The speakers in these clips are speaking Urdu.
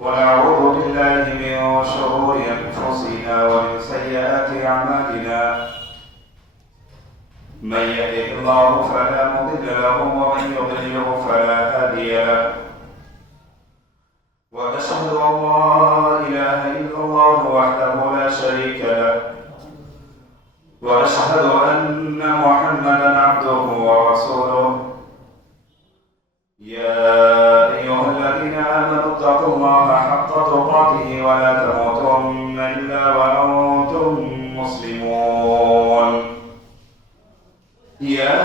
ونعوذ بالله من شرور أنفسنا ومن سيئات أعمالنا. من يهده الله فلا مضل له ومن يضلله فلا هادي له. وأشهد أن لا إله إلا الله وحده لا شريك له. وأشهد أن محمدا عبده ورسوله. يا أيها الذين آمنوا اتقوا الله حق تقاته ولا تموتن إلا وأنتم مسلمون. يا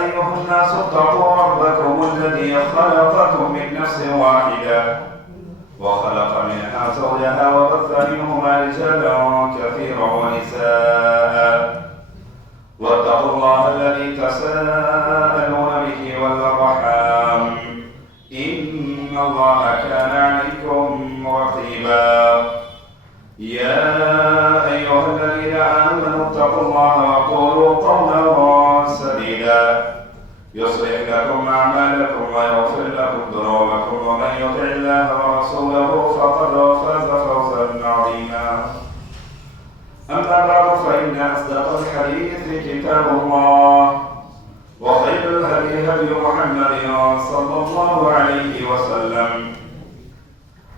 أيها الناس اتقوا ربكم الذي خلقكم من نفس واحدة وخلق منها زوجها وبث منهما رجالا كثيرا ونساء. واتقوا الله الذي تساءلون به والأرحام إن الله كان عليكم رقيبا. يا أيها الذين آمنوا اتقوا الله وقولوا قولا سديدا يصلح لكم أعمالكم ويغفر لكم ذنوبكم ومن يطع الله ورسوله فقد فاز فوزا عظيما. أما بعد فإن أصدق الحديث كتاب الله وخير الهدي هدي محمد صلى الله عليه وسلم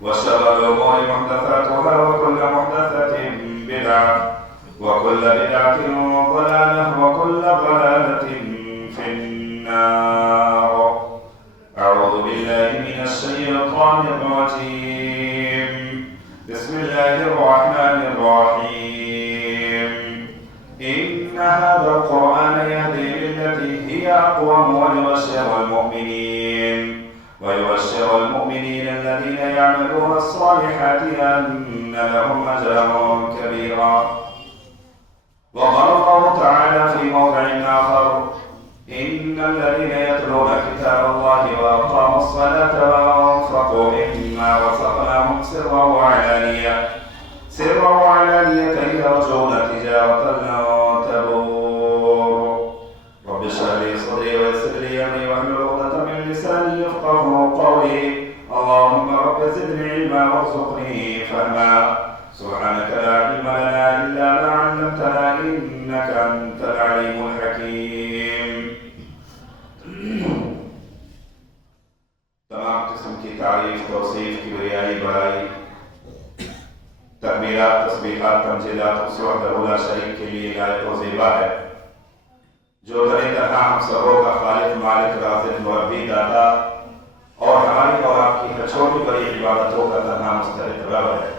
وشر الأمور محدثاتها وكل محدثة بدعة وكل بدعة ضلالة وكل ضلالة في النار. أعوذ بالله من الشيطان الرجيم. بسم الله الرحمن الرحيم. إن هذا القرآن يهدي للتي هي أقوم ويبشر المؤمنين الذين يعملون الصالحات أن لهم أجرا كبيرا. وقال الله تعالى في موضع آخر: إن الذين يتلون كتاب الله وأقاموا الصلاة وأنفقوا مما رزقناهم سرا وعلانية يرجون تجارة لن تبور. رب اشرح لي صدري ويسر لي أمري واحلل عقدة من لساني يفقهوا قولي. اللهم رب زدني علما وارزقني فهما. سبحانك لا علم لنا إلا ما علمتنا إنك أنت العليم الحكيم. تمام قسم کی تعریف، توصیف، کبریائی، بڑائی، تکبیرات، تسبیحات، تمجیدات اس وحدہ لا شریک کے لیے لائق و زیبا ہے، جو تنی تنہا ہم سبوں کا خالق، مالک، رازق، مربی، داتا اور ہماری اور آپ کی ہر چھوٹی بڑی عبادتوں کا تنہا مستحق رب ہے،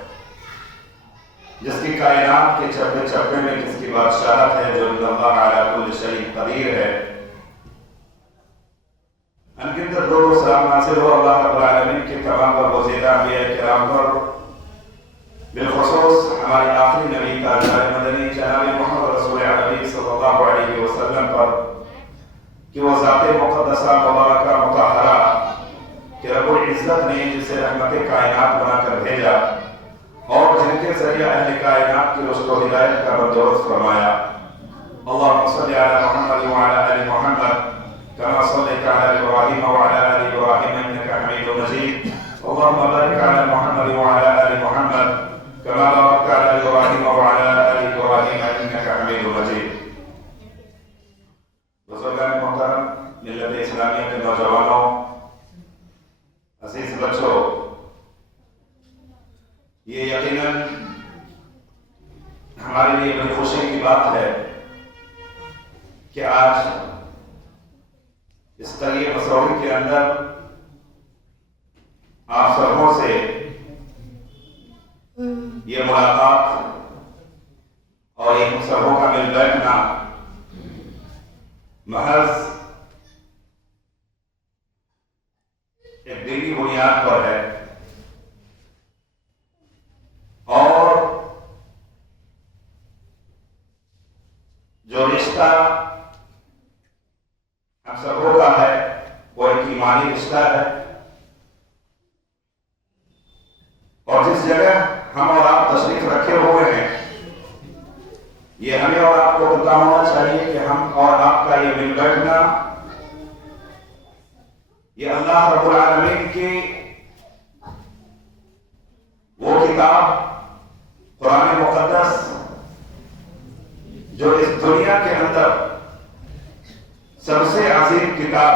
جس کی کائنات کے چپے چپے میں جس کی بادشاہت ہے، جو اللہ علی کل شیء قدیر ہے۔ انگنت درود و سلام نازل ہو اللہ رب العالمین کے تمام برگزیدہ انبیاء کرام پر، بالخصوص ہمارے آخری نبی تاجدار مدنی جناب محمد رسول عربی صلی اللہ علیہ وسلم پر، کہ وہ ذات مقدسہ مبارکہ مطہرہ کہ رب العزت نے جسے رحمت کائنات بنا کر بھیجا اور جن کے ذریعہ اہل کائنات کی رشد و ہدایت کا بندوبست فرمایا۔ اللہم صلی علی محمد وعلی آل محمد كما صليت على إبراهيم وعلى آل إبراهيم إنك حميد مجيد. اللهم بارك على محمد وعلى آل محمد كما باركت على إبراهيم وعلى آل إبراهيم إنك حميد مجيد. بزرگان محترم، ملت اسلامیہ کے نوجوانوں، عزیز بچوں، یہ یقیناً ہمارے لیے بڑی خوشی کی بات ہے کہ آج اس طریق مسعود کے اندر آپ سبوں سے یہ ملاقات اور یہ سبوں کا مل بیٹھنا محض ایک دینی بنیاد پر ہے، اور جو رشتہ ہم سبوں کا ہے وہ ایک ایمانی رشتہ ہے، اور جس جگہ ہم اور آپ تشریف رکھے ہوئے ہیں، یہ ہمیں اور آپ کو پتہ ہونا چاہیے کہ ہم اور آپ کا یہ مل بیٹھنا یہ اللہ رب العالمین کی کتاب قرآن مقدس جو اس دنیا کے اندر سب سے عظیم کتاب،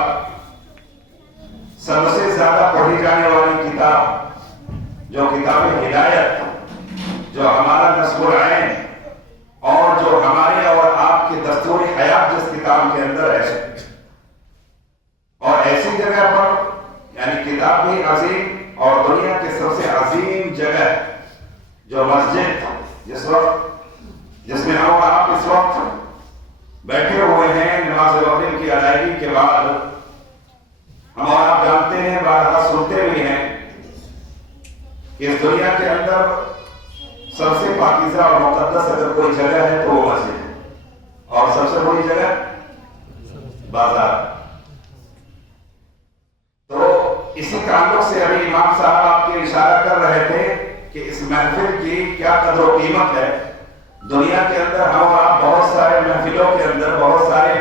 سب سے زیادہ پڑھی جانے والی کتاب، جو کتاب ہدایت، جو ہمارا نصب العین اور جو ہمارے اور آپ کی دستور حیات جس کتاب کے اندر ہے، اور ایسی جگہ پر یعنی کتاب بھی عظیم اور دنیا کی سب سے عظیم جگہ جو مسجد جس میں ہم اور آپ اس وقت بیٹھے ہوئے ہیں نماز مغرب کی ادائیگی کے بعد، ہم اور آپ جانتے ہیں، بارہا سنتے بھی ہیں کہ اس دنیا کے اندر سب سے پاکیزہ اور مقدس اگر کوئی جگہ ہے تو وہ مسجد ہے، اور سب سے بڑی جگہ بازار۔ تو اسی تعلق سے ابھی امام صاحب آپ کے اشارہ کر رہے تھے کہ اس محفل کی کیا قدر و قیمت ہے۔ دنیا کے اندر ہم اور آپ بہت سارے محفلوں کے اندر، بہت سارے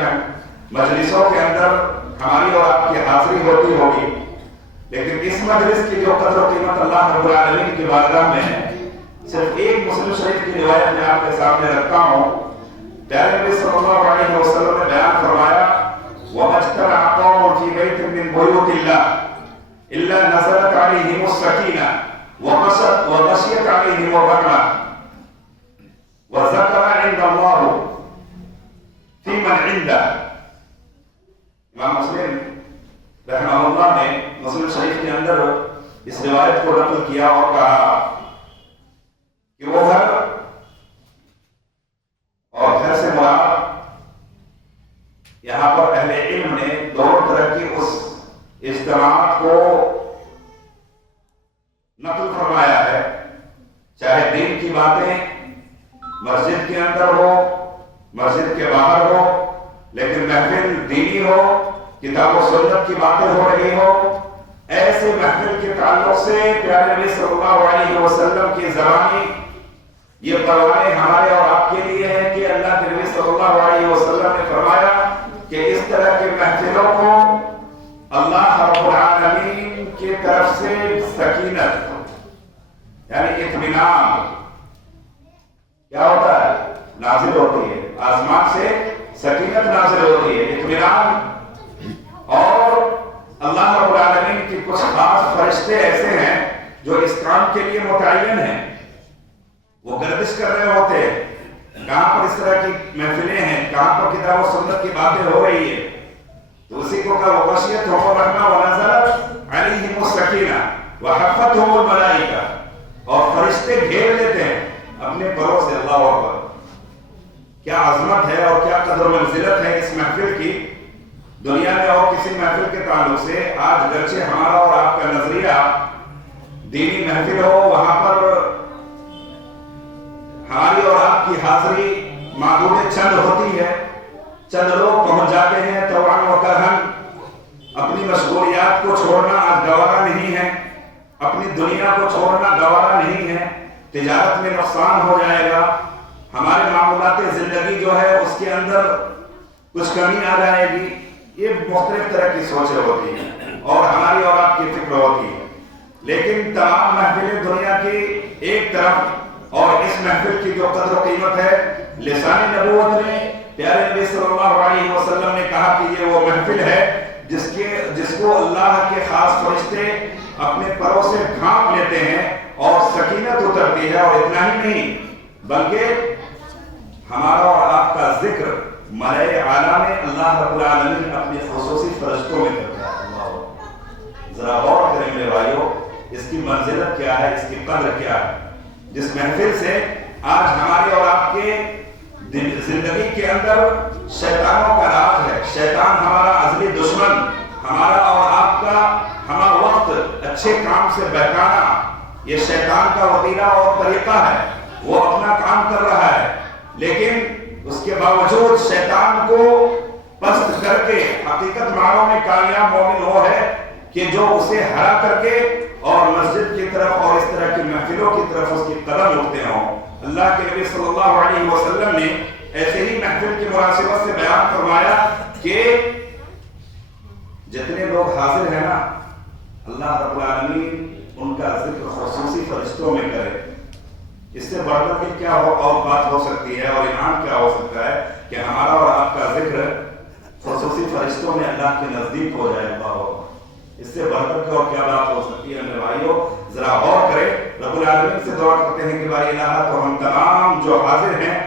مجلسوں کے اندر ہماری اور آپ کی حاضری ہوتی ہوگی، لیکن اس مجلس کی جو قدر و قیمت اللہ رب العالمین کی بارگاہ میں ہے، صرف ایک مسلم شریف کی روایت میں آپ کے سامنے رکھتا ہوں۔ پیارے نبی صلی اللہ علیہ وسلم نے بیان فرمایا، وَمَجْتَمَعَ قَوْمٌ فِي بَيْتٍ مِّن بُيُوتِ اللَّهِ إِلَّا نَزَلَتْ عَلَيْهِمُ السَّكِينَةُ وَغَشِيَتْ عَلَيْهِمُ الرَّحْمَةُ وَذَكَرَ عِندَ اللَّهُ فِي مَنْ عِندَهُ۔ امام مسلم رحمہ اللہ نے مسلم شریف کے اندر اس روایت کو نقل کیا اور کہا کہ وہ گھر اور گھر سے مراد یہاں پر اہل علم نے دونوں طرح کی اس اجتماعات کو نقل فرمایا ہے، چاہے دین کی باتیں مسجد کے اندر ہو، مسجد کے باہر ہو، لیکن محفل دینی ہو، کتاب و سنت کی باتیں ہو رہی ہو، ایسے محفل کے تعلق سے پیارے نبی صلی اللہ علیہ وسلم کی زبانی یہ پروانے ہمارے اور آپ کے لیے ہے کہ اللہ کے نبی صلی اللہ علیہ وسلم نے فرمایا کہ اس طرح کے محفلوں کو اللہ رب العالمین کی طرف سے سکینت یعنی اطمینان کیا ہوتا ہے؟ نازل ہوتی ہے، آسمان سے سکینت نازل ہوتی ہے، اطمینان۔ اور اللہ رب العالمین کی کچھ خاص فرشتے ایسے ہیں جو اس کام کے لیے متعین ہیں، وہ گردش کر رہے ہوتے ہیں کہاں پر اس طرح کی محفلیں ہیں، کہاں پر کتاب و سنت کی باتیں ہو رہی ہے، تو اسی کو کہا وغشیتہم الرحمہ ونزلت علیہم السکینہ وحفتہم الملائکہ، اور فرشتے گھیر لیتے ہیں اپنے پروں سے۔ اللہ اکبر، کیا عظمت ہے اور کیا قدر و منزلت ہے اس محفل کی۔ دنیا میں اور کسی محفل کے تعلق سے آج گرچہ ہمارا اور آپ کا نظریہ دینی محفل ہو، وہاں پر ہماری اور آپ کی حاضری معدود چند ہوتی ہے، چند لوگ پہنچ جاتے ہیں طوعاً و کرہاً۔ اپنی مشغولیات کو چھوڑنا آج گوارا نہیں ہے، اپنی دنیا کو چھوڑنا گوارا نہیں ہے، تجارت میں نقصان ہو جائے گا، ہمارے معمولات زندگی جو ہے اس کے اندر کچھ کمی آ جائے گی، یہ مختلف طرح کی سوچیں ہوتی ہیں اور ہماری اور آپ کی فکر ہوتی ہے۔ لیکن تمام محفلیں دنیا کی ایک طرف اور اس محفل کی جو قدر و قیمت ہے، لسان نبوت نے پیارے نبی صلی اللہ علیہ وسلم نے کہا کہ یہ وہ محفل ہے جس کو اللہ کے خاص فرشتے اپنے پروں سے ڈھانپ لیتے ہیں اور سکینت اترتی ہے، اور اتنا ہی نہیں بلکہ ہمارا اور آپ کا ذکر ملائے اعلیٰ میں اللہ رب العالمین اپنے خصوصی فرشتوں میں کرتا ہے۔ ذرا غور کریں میرے بھائیوں، اس کی منزلت کیا ہے، اس کی قدر کیا ہے، جس محفل سے آج ہمارے اور آپ کے زندگی کے اندر شیطانوں کا راج ہے۔ شیطان ہمارا ازلی دشمن، ہمارا اور آپ کا ہمارا وقت اچھے کام سے بہکانا، یہ شیطان کا وطیرہ اور طریقہ ہے، وہ اپنا کام کر رہا ہے، لیکن اس کے باوجود شیطان کو پست کر کے حقیقت معنوں میں کامیاب مومن وہ ہے کہ جو اسے ہرا کر کے اور مسجد کی طرف اور اس طرح کی محفلوں کی طرف اس کی قدم اٹھتے ہوں۔ اللہ کے نبی صلی اللہ علیہ وسلم نے ایسے ہی محفل کی مناسبت سے بیان فرمایا کہ جتنے لوگ حاضر ہیں نا، اللہ رب العالمین ان کا ذکر خصوصی فرشتوں میں کرے، اس سے بڑھ کر کے کیا اور بات ہو سکتی ہے اور انعام کیا ہو سکتا ہے کہ ہمارا اور آپ کا ذکر خصوصی فرشتوں میں اللہ کے نزدیک ہو جائے. اللہ، اس سے بڑھ کر کے اور کیا بات ہو سکتی ہے؟ میرے بھائیوں ذرا غور کریں. رب العالمین سے دعا کرتے ہیں کہ بھائی الہ، تو ہم تمام جو حاضر ہیں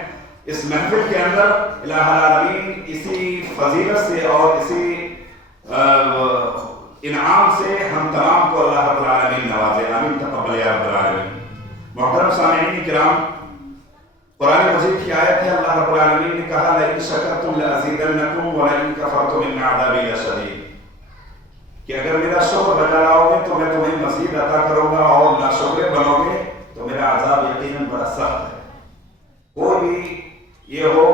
اس محفل کے اندر، الہ العالمین اسی فضیلت سے اور اسی انعام سے ہم تمام کو اللہ رب العالمین نوازے. آمین تقبل یا رب العالمین. محترم سامعین کرام، قرآن مجید کی آیت ہے، اللہ رب العالمین نے کہا لئن شکرتم لازیدنکم ولئن کفرتم ان عذابی لشدید، کہ اگر میرا شکر بجا لاؤ گے تو میں تمہیں مزید عطا کروں گا، اور ناشکر بنو گے تو میرا عذاب یقیناً بڑا سخت ہے. کوئی بھی یہ ہو.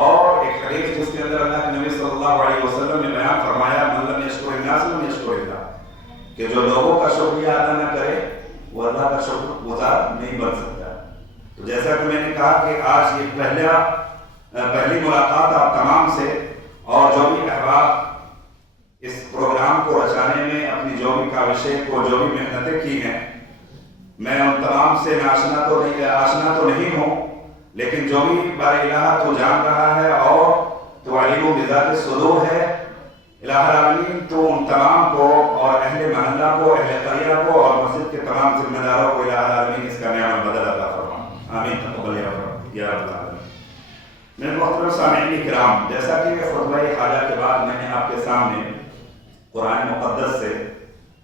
اور ایک حدیث جس کے اندر اللہ کے نبی صلی اللہ علیہ وسلم نے بیان فرمایا من لم یشکر الناس لم یشکر اللہ، کہ جو لوگوں کا شکریہ ادا نہ کرے وہ اللہ کا شکر گزار نہیں بن سکتا. تو جیسا کہ میں نے کہا کہ آج یہ پہلی ملاقات آپ تمام سے، اور جو بھی احباب اس پروگرام کو رچانے میں اپنی جو بھی کاوشیں کو جو بھی محنتیں کی ہیں، میں ان تمام سے آشنا تو نہیں ہوں، لیکن جو بھی بار الہ تو جان رہا ہے اور تو علیم بذات صدور ہے. الہ العالمین تو ان تمام کو اور اہل محلہ کو، اہل قریہ کو اور مسجد کے تمام ذمہ داروں کو الہ العالمین اس کا نعمت بدل عطا فرمائے. آمین تقبل یا رب العالمین. میرے محترم سامعین کرام، جیسا کہ خطبہ حاجہ کے بعد میں نے آپ کے سامنے قرآن مقدس سے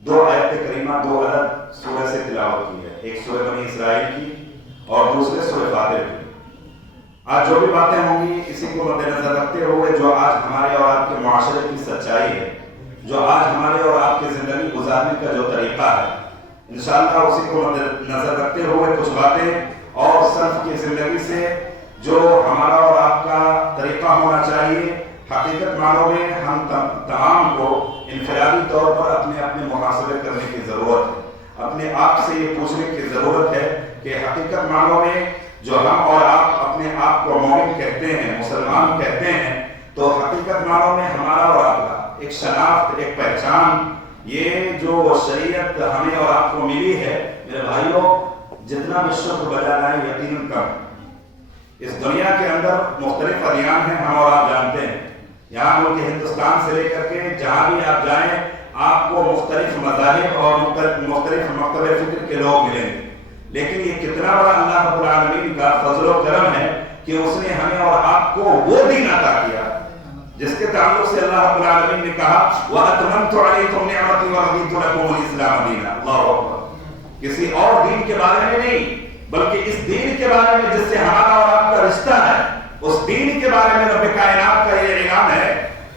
2 آیت کریمہ 2 الگ سورہ سے تلاوت کی ہے، ایک سورہ بنی اسرائیل کی اور دوسرے سورہ فاطر کی. آج جو بھی باتیں ہوں گی اسی کو مد نظر رکھتے ہوئے، جو آج ہمارے اور آپ کے معاشرے کی سچائی ہے، جو آج ہمارے اور آپ کی زندگی گزارنے کا جو طریقہ ہے، انشاءاللہ اسی کو مد نظر رکھتے ہوئے کچھ باتیں اور سلف کی زندگی سے جو ہمارا اور آپ کا طریقہ ہونا چاہیے، حقیقت معنوں میں ہم تمام کو انفرادی طور پر اپنے اپنے محاسبے کرنے کی ضرورت ہے. اپنے آپ سے یہ پوچھنے کی ضرورت ہے کہ حقیقت معنوں میں جو ہم اور آپ اپنے آپ کو مومن کہتے ہیں، مسلمان کہتے ہیں، تو حقیقت معنوں میں ہمارا اور آپ کا ایک شناخت، ایک پہچان، یہ جو شریعت ہمیں اور آپ کو ملی ہے، میرے بھائیوں جتنا بھی شکر بجا لائیں یقیناً کم. اس دنیا کے اندر مختلف ادیان ہیں، ہم اور آپ جانتے ہیں. یہاں ملک ہندوستان سے لے کر کے جہاں بھی آپ جائیں آپ کو مختلف مذاہب اور مختلف مکتب فکر کے لوگ ملیں گے. لیکن یہ کتنا بڑا اللہ رب العالمین کا فضل و کرم ہے کہ اس نے ہمیں اور آپ کو وہ دین عطا کیا جس کے تعلق سے اللہ رب العالمین نے کہا وَأَتْمَمْتُ عَلَيْكُمْ نِعْمَتِي وَرَضِيتُ لَكُمُ الْإِسْلَامَ دِينًا. اللہ اکبر. کسی اور دین کے بارے میں نہیں بلکہ اس دین کے بارے میں جس سے ہمارا اور آپ کا رشتہ ہے، اس دین کے بارے میں رب کائنات کا یہ اعلان ہے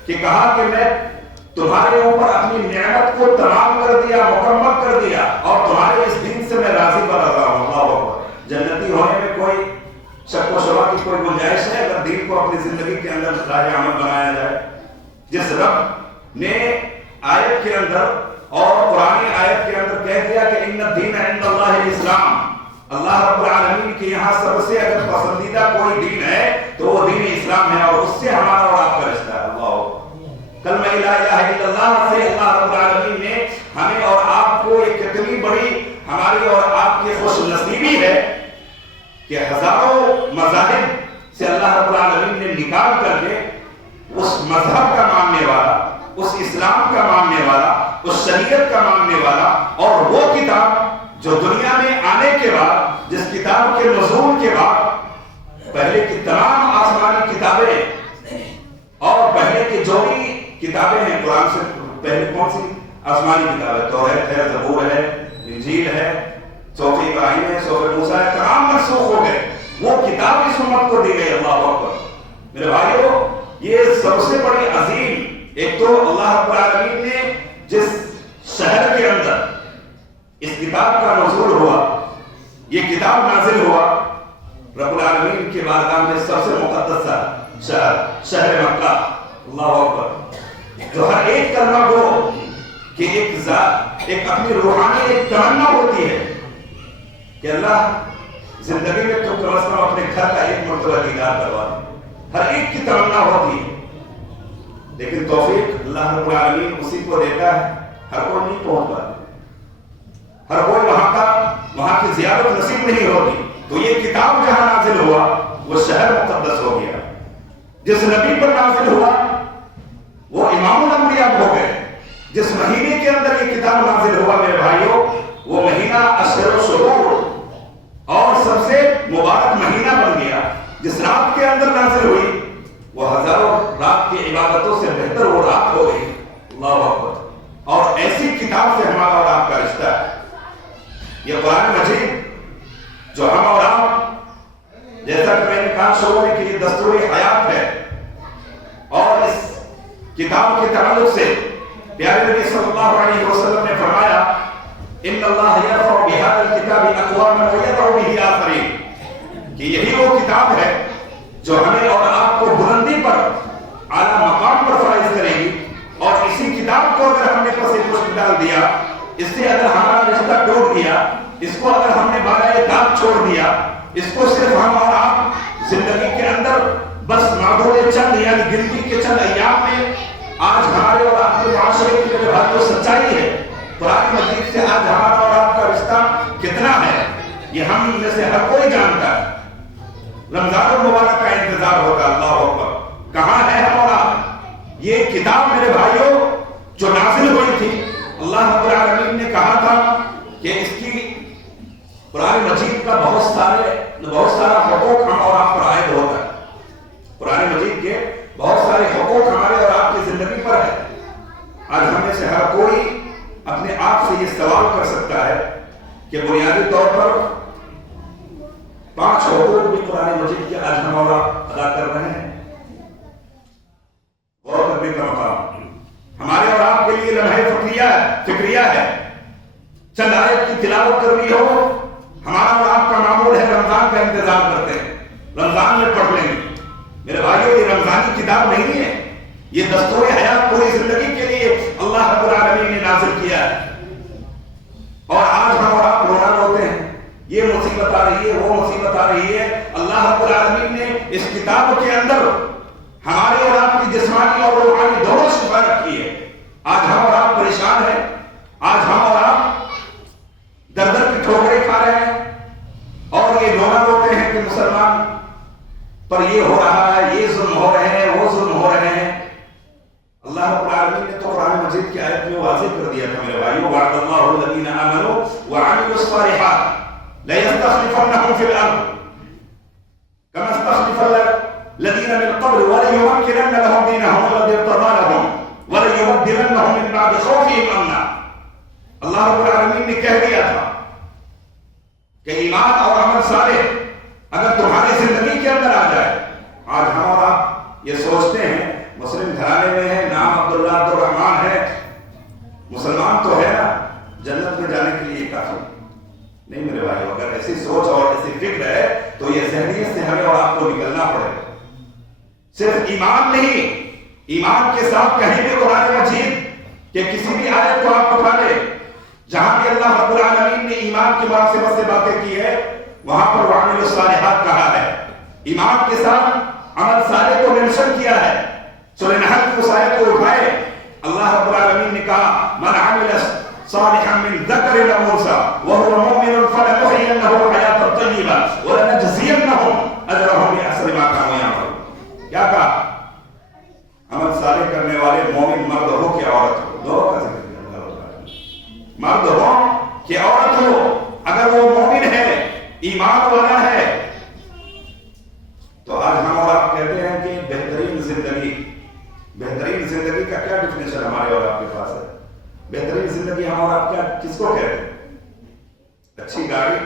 کہ کہا کہ میں تمہارے اوپر اپنی نعمت کو تمام کر دیا، مکمل کر دیا، اور تمہارے اس دین سے میں راضی برضا ہوں. اللہ اکبر. جنتی ہونے میں کوئی شک و شبہ کی کوئی گنجائش ہے اگر دین کو اپنی زندگی کے اندر راہ عمل بنایا جائے. جس رب نے آیت کے اندر اور قرآن آیت کے اندر کہہ دیا کہ ان الدین عند اللہ الاسلام، اللہ رب العالمین کے یہاں سب سے اگر پسندیدہ کوئی دین ہے تو وہ دین اسلام ہے، اور اس سے ہمارا اور آپ کا رشتہ ہے. اللہ کلمہ لا الہ الا اللہ سے اللہ رب العالمین نے ہمیں اور آپ کو ایک کتنی بڑی ہماری اور آپ کی خوش نصیبی ہے کہ ہزاروں مذاہب سے اللہ رب العالمین نے نکال کر کے اس مذہب کا ماننے والا، اس اسلام کا ماننے والا، اس شریعت کا ماننے والا، اور وہ کتاب جو دنیا میں آنے کے بعد، جس کتاب کے نزول کے بعد پہلے کی تمام آسمانی کتابیں اور پہلے کی جو بھی کتابیں ہیں، قرآن سے پہلے کون سی آسمانی کتابیں؟ توریت ہے، زبور ہے، انجیل ہے، صحف ابراہیم ہے، صحف موسیٰ ہے، تمام منسوخ ہو گئے. وہ کتاب اس امت کو دی گئی. اللہ اکبر. میرے بھائیوں یہ سب سے بڑی عظیم، ایک تو اللہ رب العالمین نے جس شہر کے اندر اس کتاب کا نزول ہوا، یہ کتاب نازل ہوا، رب العالمین کے بارگاہ میں سب سے مقدس شہر مکہ. اللہ اکبر. جو ہر ایک کلمہ گو کہ ایک ذات، ایک اپنی روحانی ایک تمنا ہوتی ہے کہ اللہ زندگی میں تو کم از کم اپنے گھر کا ایک مرتبہ دیدار کروا دے. ہر ایک کی تمنا ہوتی ہے، لیکن توفیق اللہ رب العالمین اسی کو دیتا ہے. ہر کوئی نہیں پہنچ پاتا، ہر کوئی وہاں کی زیارت نصیب نہیں ہوتی. تو یہ کتاب جہاں نازل ہوا وہ شہر مقدس ہو گیا، جس نبی پر نازل ہوا وہ امام الانبیاء ہو گئے، جس مہینے کے اندر یہ کتاب نازل ہوا میرے بھائیوں وہ مہینہ اشہر و شہور اور سب سے مبارک مہینہ بن گیا۔ جس رات کے اندر نازل ہوئی وہ ہزاروں رات کی عبادتوں سے بہتر وہ رات ہو گئی۔ اللہ اکبر۔ اور ایسی کتاب سے ہمارا اور آپ کا رشتہ ہے۔ یہ قرآن مجید جو ہم اور آپ، جیسا کہ میں نے کہا شروع میں کہ یہ دستور حیات ہے، اور اس کتاب کے تعلق سے پیارے نبی صلی اللہ علیہ وسلم نے فرمایا ان اللہ یرفع بہذا الکتاب اقواما ویضع بہ آخرین، کہ یہی وہ کتاب ہے جو ہمیں اور آپ کو بلندی پر اعلیٰ مقام پر فائز کرے گی، اور اسی کتاب کو اگر ہم نے پس پشت ڈال دیا، اس سے اگر ہمارا رشتہ ٹوٹ گیا، اس کو اگر ہم نے بالائے داغ چھوڑ دیا، اس کو صرف ہم اور آپ زندگی کے اندر بس معدود چند یعنی گنتی کے چند ایام میں، آج ہمارے اور آپ کے معاشرے کی جو بات سچائی ہے قرآن مجید سے آج ہمارا اور آپ کا رشتہ کتنا ہے یہ ہم میں سے ہر کوئی جانتا ہے۔ رمضان المبارک کا انتظار ہوتا، اللہ اکبر، کہاں ہے ہم اور آپ؟ یہ کتاب میرے بھائیوں جو نازل ہوئی تھی، اللہ رب العالمین نے کہا تھا کہ اس کی قرآن مجید کا بہت سارا حقوق ہم اور آپ پر عائد ہوتا ہے۔ قرآن مجید کے بہت سارے حقوق ہمارے اور آپ کی زندگی پر ہے۔ آج ہم میں سے ہر کوئی اپنے آپ سے یہ سوال کر سکتا ہے کہ بنیادی طور پر 5 حقوق بھی قرآن مجید کے آج ہم اور آپ ادا کر رہے ہیں۔ غور کرنے کا مقام ہمارے اور آپ کے لیے لمحہ فکریہ ہے۔ چند آیت کی تلاوت کرنی ہو، ہمارا اور آپ کا معمول ہے رمضان کا انتظار کرتے ہیں، رمضان میں پڑھ لیں گے۔ میرے بھائیوں یہ رمضانی کتاب نہیں ہے، یہ دستور حیات پوری زندگی کے لیے اللہ رب العالمین نے نازل کیا ہے۔ اور آج ہم اور آپ رونا روتے ہیں، یہ مصیبت آ رہی ہے، وہ مصیبت آ رہی ہے۔ اللہ رب العالمین نے اس کتاب کے اندر ہمارے اور آپ کی جسمانی اور روحانی دونوں شفا رکھی ہے۔ آج ہم اور آپ پریشان ہیں، آج ہم اور آپ در در کی ٹھوکریں کھا رہے ہیں، اور یہ رونا روتے ہیں کہ مسلمان پر یہ ہو رہا ہے، یہ ظلم ہو رہے ہیں، وہ ظلم ہو رہے ہیں۔ اللہ رب العالمین نے تو قرآن مجید کی آیت میں واضح کر دیا تھا میرے بھائیو، وعد اللہ الذین آمنوا وعملوا الصالحات ليستخلفنهم في الارض كما استخلف الذین من قبل وليمكنن لهم دینهم الذی ارتضى لهم وليبدلنهم من بعد خوفهم امنا۔ اللہ رب العالمین نے کہہ دیا تھا کہ ایمان اور عمل صالح اگر تمہاری زندگی کے اندر آ جائے، آج ہم اور آپ یہ سوچتے ہیں مسلم گھرانے میں ہے، نام عبداللہ عبدالرحمن ہے، مسلمان تو ہے نا، جنت میں جانے کے لیے کافی نہیں۔ میرے بھائی اگر ایسی سوچ اور ایسی فکر ہے تو یہ ذہنیت سے ہمیں اور آپ کو نکلنا پڑے گا۔ صرف ایمان نہیں، ایمان کے ساتھ کہیں بھی قرآن مجید کہ کسی بھی آیت کو آپ اٹھا لیں جہاں بھی اللہ رب العالمین نے ایمان کی مناسبت سے باتیں کی ہے، وہاں پر وعملوا الصالحات کہا ہے، ایمان کے ساتھ عمل صالح کو منشن کیا ہے۔ سورہ نحل کی اس آیت کو اٹھائے، اللہ رب العالمین نے کہا من عمل صالحا من ذکر او انثى وهو مؤمن فلنحيينه حیاة طیبہ ولنجزینهم اجرهم باحسن ما كانوا يعملون۔ کیا کہا؟ عمل صالح کرنے والے مومن مرد ہو کہ عورت ہو، دونوں کا ذکر کیا اللہ رب العالمین، مرد ہو کہ عورت ہو، اگر وہ مومن ہے، ایمان والا ہے، تو آج ہم اور آپ کہتے ہیں کہ بہترین زندگی کا کیا ڈیفینیشن ہمارے اور آپ کے پاس ہے؟ بہترین زندگی ہم اور آپ کیا کس کو کہتے ہیں؟ اچھی گاڑی،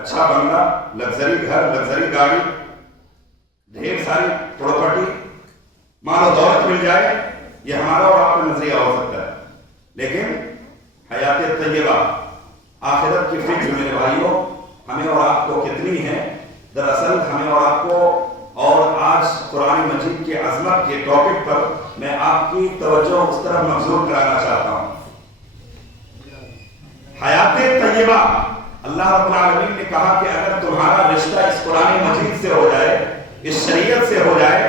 اچھا بنگلہ، لگژری گھر، لگژری گاڑی، ڈھیر ساری پراپرٹی، مال و دولت مل جائے، یہ ہمارا اور آپ کا نظریہ ہو سکتا ہے۔ لیکن حیات طیبہ، آخرت کی فکر میرے بھائیوں ہمیں اور آپ کو کتنی ہے؟ دراصل ہمیں اور آپ کو، اور آج قرآن مجید کے عظمت کے ٹاپک پر میں آپ کی توجہ اس طرف مبذول کرانا چاہتا ہوں۔ حیات طیبہ، اللہ رب العالمین نے کہا کہ اگر تمہارا رشتہ اس قرآن مجید سے ہو جائے، اس شریعت سے ہو جائے،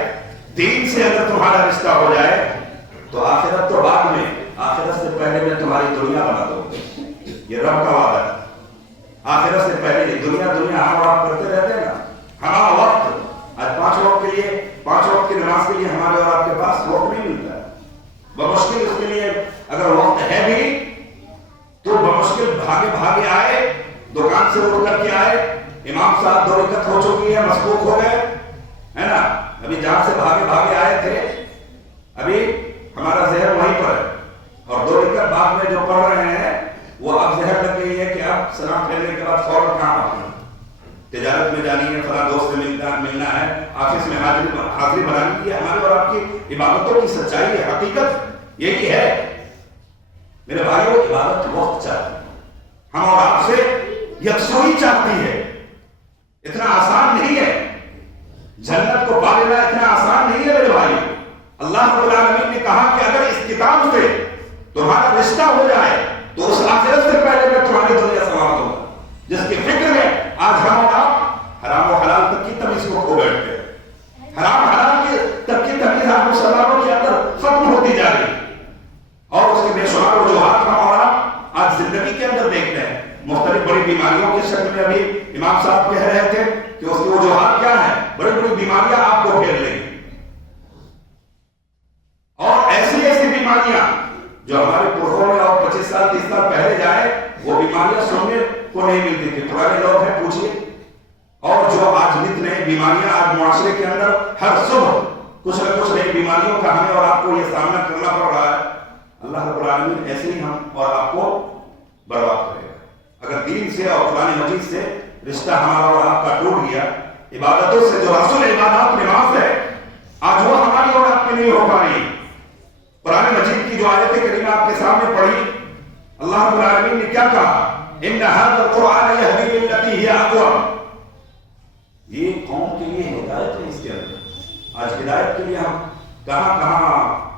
دین سے اگر تمہارا رشتہ ہو جائے، تو آخرت تو بعد میں، آخرت سے پہلے میں تمہاری دنیا بنا دوں گی۔ یہ رب کا وعدہ ہے۔ آخرت سے پہلے دنیا ہم اور آپ کرتے بھاگے آئے, دکان سے اٹھ کر کے آئے, امام صاحب 2 رکعت ہو چکی ہے, مسبوق ہو گئے, ہے نا, ابھی جہاں سے بھاگے آئے تھے ابھی ہمارا ذہن وہیں پر ہے, اور 2 رکعت بعد میں جو پڑھ رہے ہیں وہ اب ذہن لگ گئی ہے کہ اب سلام پھیرنے کے بعد فوراً کام آنا, تجارت میں جانی ہے, فلاں دوست سے ملنا ہے, آفس میں حاضری بنانی ہے. ہماری اور آپ کی عبادتوں کی سچائی ہے, حقیقت یہی ہے میرے بھائیوں. عبادت وقت چاہتی ہے, ہم اور آپ سے یکسوئی چاہتی ہے. اتنا آسان نہیں ہے, جنت کو پا لینا اتنا آسان نہیں ہے میرے بھائی. اللہ رب العالمین نے کہا کہ اگر اس کتاب سے تمہارا رشتہ ہو جائے تو اس آخرت سے پہلے میں تمہاری دنیا سماپت ہوگا, جس کی فکر میں آج ہم اور آپ حرام و حلال تک کی تمیز کو کھو بیٹھتے ہیں. حرام حلال کی تک کی تمیز آپ مسلمانوں کے اندر ختم ہوتی جا رہی, اور اس کے بے شمار وجوہات ہم اور آپ آج زندگی کے اندر دیکھتے ہیں. مختلف بڑی بیماریوں کی شکل میں ابھی امام صاحب کہہ رہے تھے کہ اس کی وجوہات کیا ہیں. بڑی بڑی بیماریاں آپ کو گھیر لیں گی, اور ایسی ایسی بیماریاں جو ہمارے پرخوں میں اور 25 سال 30 سال پہلے جائے وہ بیماریاں سننے کو نہیں ملتی تھی. پرانے لوگ ہیں, پوچھئے. اور جو آج نت نئی بیماریاں آج معاشرے کے اندر ہر صبح کچھ نہ کچھ نئی بیماریوں کا ہمیں اور آپ کو یہ سامنا کرنا پڑ رہا ہے. اللہ رب العالمین ایسے ہی ہم اور آپ کو برباد کرے گا اگر دین سے اور قرآن مجید سے رشتہ ہمارا اور آپ کا ٹوٹ گیا. عبادتوں سے جو اصل عبادات نماز ہے آج وہ ہماری اور آپ کی نہیں ہو پا رہی. قرآن مجید کی جو آیت کریمہ آپ کے سامنے پڑھی, اللہ رب العالمین نے کیا کہا, ان هذا القرآن يهدي للتي هي اقوم. یہ قوم کے لیے ہدایت ہے. اس کے اندر آج ہدایت کے لیے ہم کہاں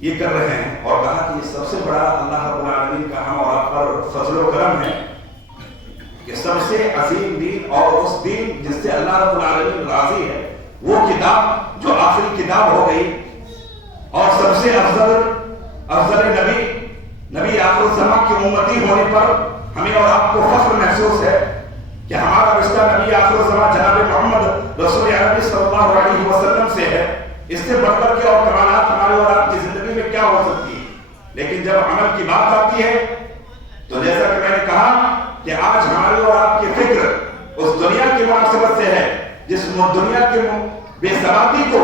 یہ کر رہے ہیں, اور کہا کہ یہ سب سے بڑا اللہ رب العالمین کا ہم اور آپ پر فضل و کرم ہے کہ سب سے عظیم دین اور اس دین جس سے اللہ رب العالمین راضی ہے وہ کتاب جو آخری کتاب ہو گئی, اور سب سے افضل نبی آخر الزمان کی امتی ہونے پر ہمیں اور آپ کو فخر محسوس ہے کہ ہمارا رشتہ نبی آخر الزمان جناب محمد رسول عربی صلی اللہ علیہ وسلم سے ہے. اس سے بڑھ کر کے اور کمالات ہمارے اور آپ کی زندگی میں کیا ہو سکتی ہے. لیکن جب عمل کی بات آتی ہے تو جیسا کہ میں نے کہا کہ آج ہماری اور آپ کی فکر اس دنیا کی مناسبت سے ہے جس دنیا کی بے ثباتی کو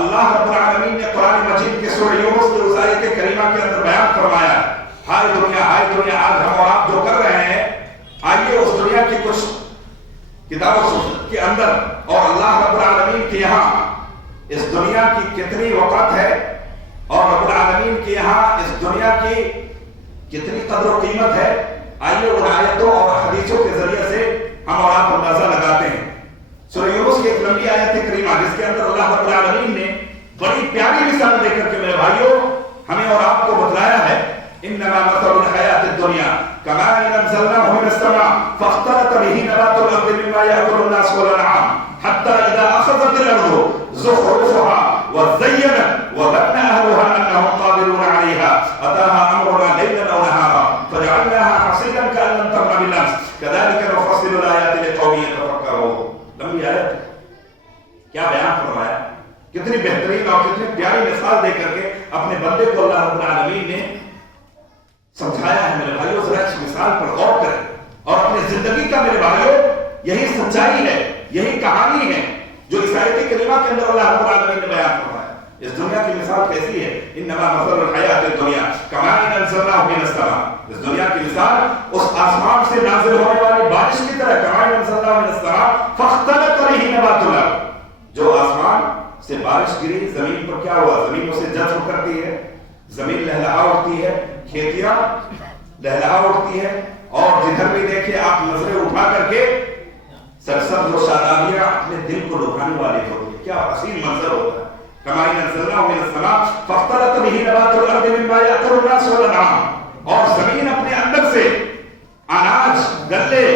اللہ رب العالمین نے قرآن مجید کے سورہ یونس کی اس آیت کریمہ کے اندر بیان فرمایا. ہائے دنیا آج ہم اور آپ جو کر رہے ہیں, آئیے اس دنیا کی کچھ کتاب و سنت کے اندر اور اللہ رب العالمین کے یہاں اس دنیا کی کتنی وقت ہے, اور رب العالمین کے یہاں اس دنیا کی کتنی قدر و قیمت ہے, آئیے ان آیتوں اور حدیثوں کے ذریعے سے ہم اور آپ اندازہ لگاتے ہیں. سورہ یونس کی ایک لمبی آیت کریمہ جس کے اندر اللہ رب العالمین نے بڑی پیاری مثال دے کر کے میرے بھائیوں ہمیں اور آپ کو بتلایا ہے. انما مثل الحیات الدنیا کماء انزلناه من السماء فاختلط به نبات الارض مما ياكل الناس والانعام حتى اذا اخذت الارض زخرفها وزينت وظن اهلها انهم قادرون عليها اتاها امرنا ليلا او نهارا فجعلناها حصيدا كأن لم تغن بالامس كذلك نفصل الايات لقوم يتفكرون. لمبی آیت کیا بیان فرمایا, کتنی بہترین اور کتنی پیاری مثال دے کر کے اپنے بندے کو اللہ رب العالمین نے سمجھایا ہے. میرے بھائیوں ذرا اس مثال پر غور کریں, اور اپنی زندگی کا میرے بھائیوں یہی سچائی ہے, یہی کہانی ہے جو اس آیت کریمہ کے اندر اللہ رب العالمین نے بیان فرمایا. اس دنیا کی مثال کیسی ہے, انما مثل الحیات الدنیا کماء انزلناه من السماء. اس دنیا کی مثال اس آسمان سے نازل ہونے والی بارش کی طرح, کماء انزلناه من السماء فاختلط به نبات الارض. جو آسمان سے بارش گری, زمین پر کیا ہوا, زمین اسے جذب کرتی ہے, زمین لہلہا اٹھتی ہے, کھیتیاں لہلہا اٹھتی ہے, اور جدھر بھی دیکھیں آپ نظریں اٹھا کر کے سرسبز و شادابیاں اپنے دل کو لبھانے والی ہوتی ہے. کیا حسین منظر ہوتا ہے. کماء انزلناه من السماء فاختلط به نبات الارض مما ياكل الناس والانعام. اور زمین اپنے اندر سے اناج, گلے,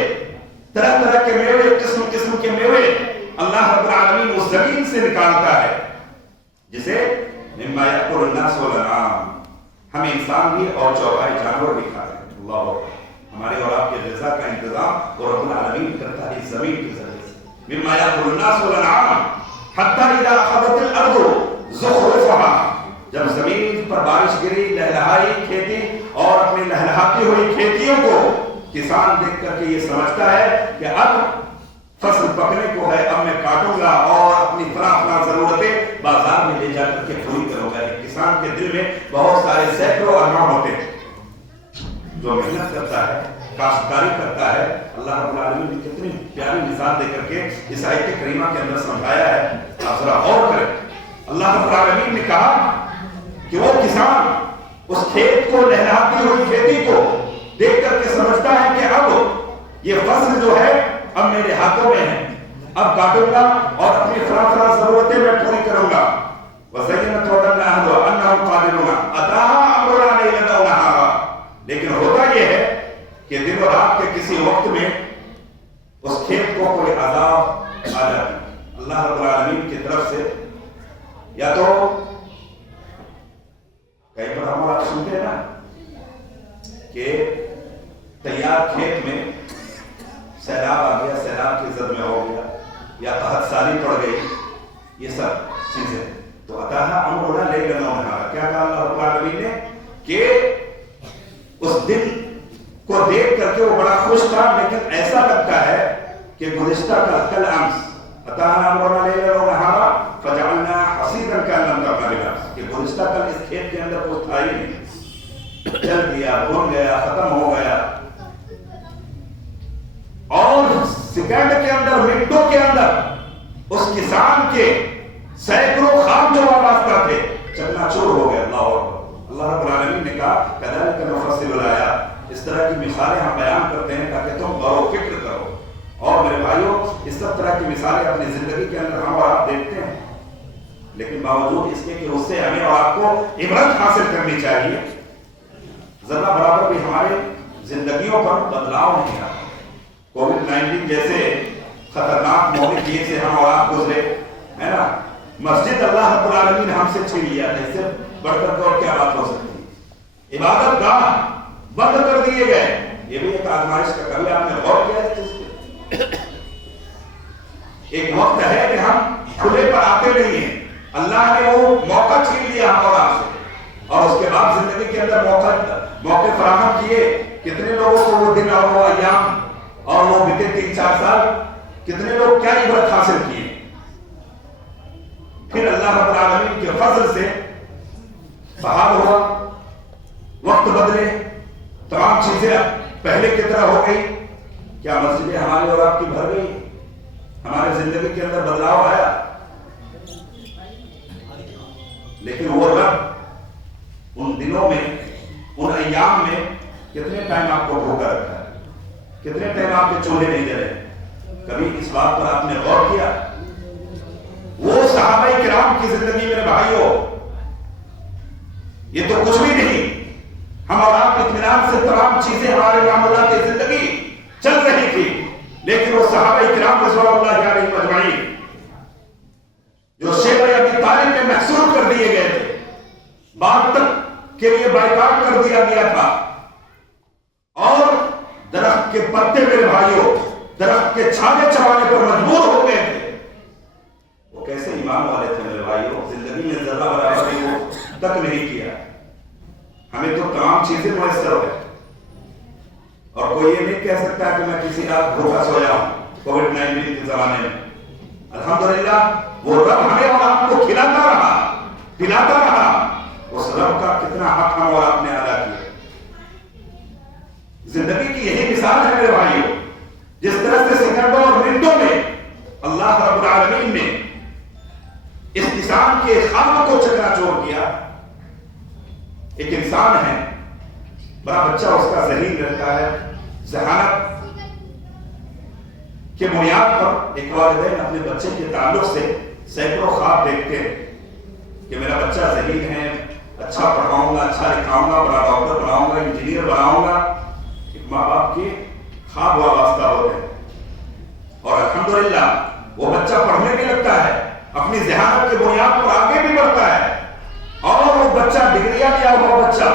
طرح طرح کے میوے, قسم قسم کے میوے اللہ رب العالمین اس زمین سے نکالتا ہے جسے مما یاکل الناس والانعام. ہم انسان بھی اور چوپائے جانور بھی کھاتے ہیں. اللہ ہمارے اور آپ کے غذا کا انتظام اور رب العالمین کرتا ہے اس زمین کے ذریعے سے. مما یاکل الناس والانعام حتی اذا اخذت الارض زخرفها. جب زمین پر بارش گری, لہلہائی, کھیتی اور اپنی لہلہاتی ہوئی کھیتیوں کو کسان دیکھ کر کے یہ سمجھتا ہے کہ اب فصل پکنے کو ہے، اب میں کاٹوں گا اور اپنی فلاں ضرورتیں بازار میں لے جا کر کے پوری کروں گا۔ کسان کے دل میں بہت سارے سینکڑوں ارمان ہوتے ہیں۔ جو محنت کرتا ہے، کاشتکاری کرتا ہے، اللہ رب العالمین نے کتنی پیاری مثال دے کر کے اس آیت کریمہ کے اندر سمجھایا ہے، آپ ذرا غور کریں۔ اللہ رب العالمین نے کہا کہ وہ کسان اس کھیت کو، لہراتی ہوئی کھیتی کو دیکھ کر کے سمجھتا ہے کہ اب یہ فصل جو ہے اب میرے ہاتھوں میں ہے، اب کاٹوں گا اور اپنی فلاں ضرورتیں میں پوری کروں گا۔ وَزَيَّنَتْ وَظَنَّ أَهْلُهَا أَنَّهُمْ قَادِرُونَ أَتَاهَا أَمْرُنَا لَيْلًا أَوْ نَهَارًا، لیکن ہوتا یہ ہے کہ دن و رات کے کسی وقت میں اس کھیت کو کوئی عذاب آ جاتی ہے اللہ رب العالمین کی طرف سے، یا تو کئی پر ہم آپ سنتے ہیں نا کہ تیار کھیت میں سیلاب آ گیا، سیلاب کی زد میں ہو گیا، یا قحط سالی پڑ گئی، یہ سب چیزیں تو اتاہا امرنا لیلا و نہارا۔ کیا کہا اللہ رب العالمین نے کہ اس دن کو دیکھ کر کے وہ بڑا خوش تھا، لیکن ایسا لگتا ہے کہ گزشتہ کل امس اتاہا امرنا لیلا و نہارا فجعلنا حصیدا کأن لم تغن بالامس، کہ گزشتہ کل اس کھیت کے اندر کچھ تھا ہی نہیں، جل گیا، بھون گیا، ختم ہو گیا، اور سیکنڈ کے اندر، منٹوں کے اندر اس کسان کے سینکڑوں خواب جو وابستہ تھے چکنا چور ہو گئے۔ اللہ رب العالمین نے کہا کذالک نفصل الآیات، اس طرح کی مثالیں ہم بیان کرتے ہیں تاکہ تم غور و فکر کرو۔ اور میرے بھائیوں، اس سب طرح کی مثالیں اپنی زندگی کے اندر ہم اور آپ دیکھتے ہیں، لیکن باوجود اس کے کہ اس سے ہمیں اور آپ کو عبرت حاصل کرنی چاہیے، ذرا برابر بھی ہمارے زندگیوں پر بدلاؤ نہیں آتا۔ کووڈ-19 جیسے خطرناک موقعے سے ہم اور آپ گزرے ہے نا، مسجد اللہ رب العالمین نے ہم سے چھین لیا تھا، اس سے بڑھ کر اور کیا بات ہو سکتی ہے؟ عبادت گاہ بند کر دیے گئے، یہ بھی ایک آزمائش کا، کبھی آپ نے غور کیا اس چیز پہ؟ ایک وقت ہے کہ ہم کھلے پر آتے نہیں ہیں، اللہ نے وہ موقع چھین لیا ہم اور آپ سے، اور اس کے بعد زندگی کے اندر موقع فراہم کیے۔ کتنے لوگوں کو وہ دن اور وہ ایام اور وہ بیتے 3-4 سال کتنے لوگ کیا عبرت حاصل کیے۔ پھر اللہ رب العالمین کے فضل سے بحال ہوا، وقت بدلے، تمام چیزیں پہلے کی طرح ہو گئی۔ کیا مسجدیں ہماری اور آپ کی بھر گئی؟ ہمارے زندگی کے اندر بدلاؤ آیا؟ لیکن وہ رب ان دنوں میں، ان ایام میں کتنے ٹائم آپ کو بھوکا رکھا ہے، کتنے ٹائم آپ کے چولہے نہیں جلے؟ کبھی اس بات پر آپ نے غور کیا؟ وہ صحابہ کرام کی زندگی میرے بھائیوں، یہ تو کچھ بھی نہیں، ہم اور آپ اطمینان سے تمام چیزیں ہمارے معاملات کی زندگی چل رہی تھی، لیکن وہ صحابہ کرام رضوان اللہ علیہم اجمعین جو شیبہ ابی طالب میں محصور کر دیے گئے تھے، بعد تک کے لیے بائیکاٹ کر دیا گیا تھا، اور درخت کے پتے میرے بھائیوں درخت کے چھانے چبانے پر مجبور ہو گئے تھے۔ وہ کیسے ایمان والے تھے میرے بھائیوں، زندگی میں ذرہ برابر بھی وہ تک نہیں کیا۔ ہمیں تو تمام چیزیں میسر ہوئے، اور کوئی یہ نہیں کہہ سکتا کہ میں کسی رات بھوکا سویا ہوں کووڈ-19 کے زمانے میں۔ الحمدللہ وہ رب ہمیں اور آپ کو کھلاتا رہا، پلاتا رہا، اس رب کا کتنا حق ہم اور آپ نے ادا کیا۔ زندگی کی یہی مثال ہے میرے بھائیوں، جس طرح سے سیکنڈوں اور منٹوں میں اللہ رب العالمین نے اس کسان کے خواب کو چکنا چور کیا۔ ایک انسان ہے، بڑا بچہ اس کا ذہین رہتا ہے، ذہانت کے بنیاد پر ایک والدین اپنے بچے کے تعلق سے سینکڑوں خواب دیکھتے ہیں کہ میرا بچہ ذہین ہے، اچھا پڑھاؤں گا، اچھا لکھاؤں گا، بڑا ڈاکٹر بناؤں گا، انجینئر بناؤں گا۔ ایک ماں باپ کے خواب وابستہ ہوتے ہیں، اور الحمدللہ وہ بچہ پڑھنے بھی لگتا ہے، اپنی ذہانت کے بنیاد پر آگے بھی بڑھتا ہے، اور وہ بچہ ڈگریاں لیا ہوا بچہ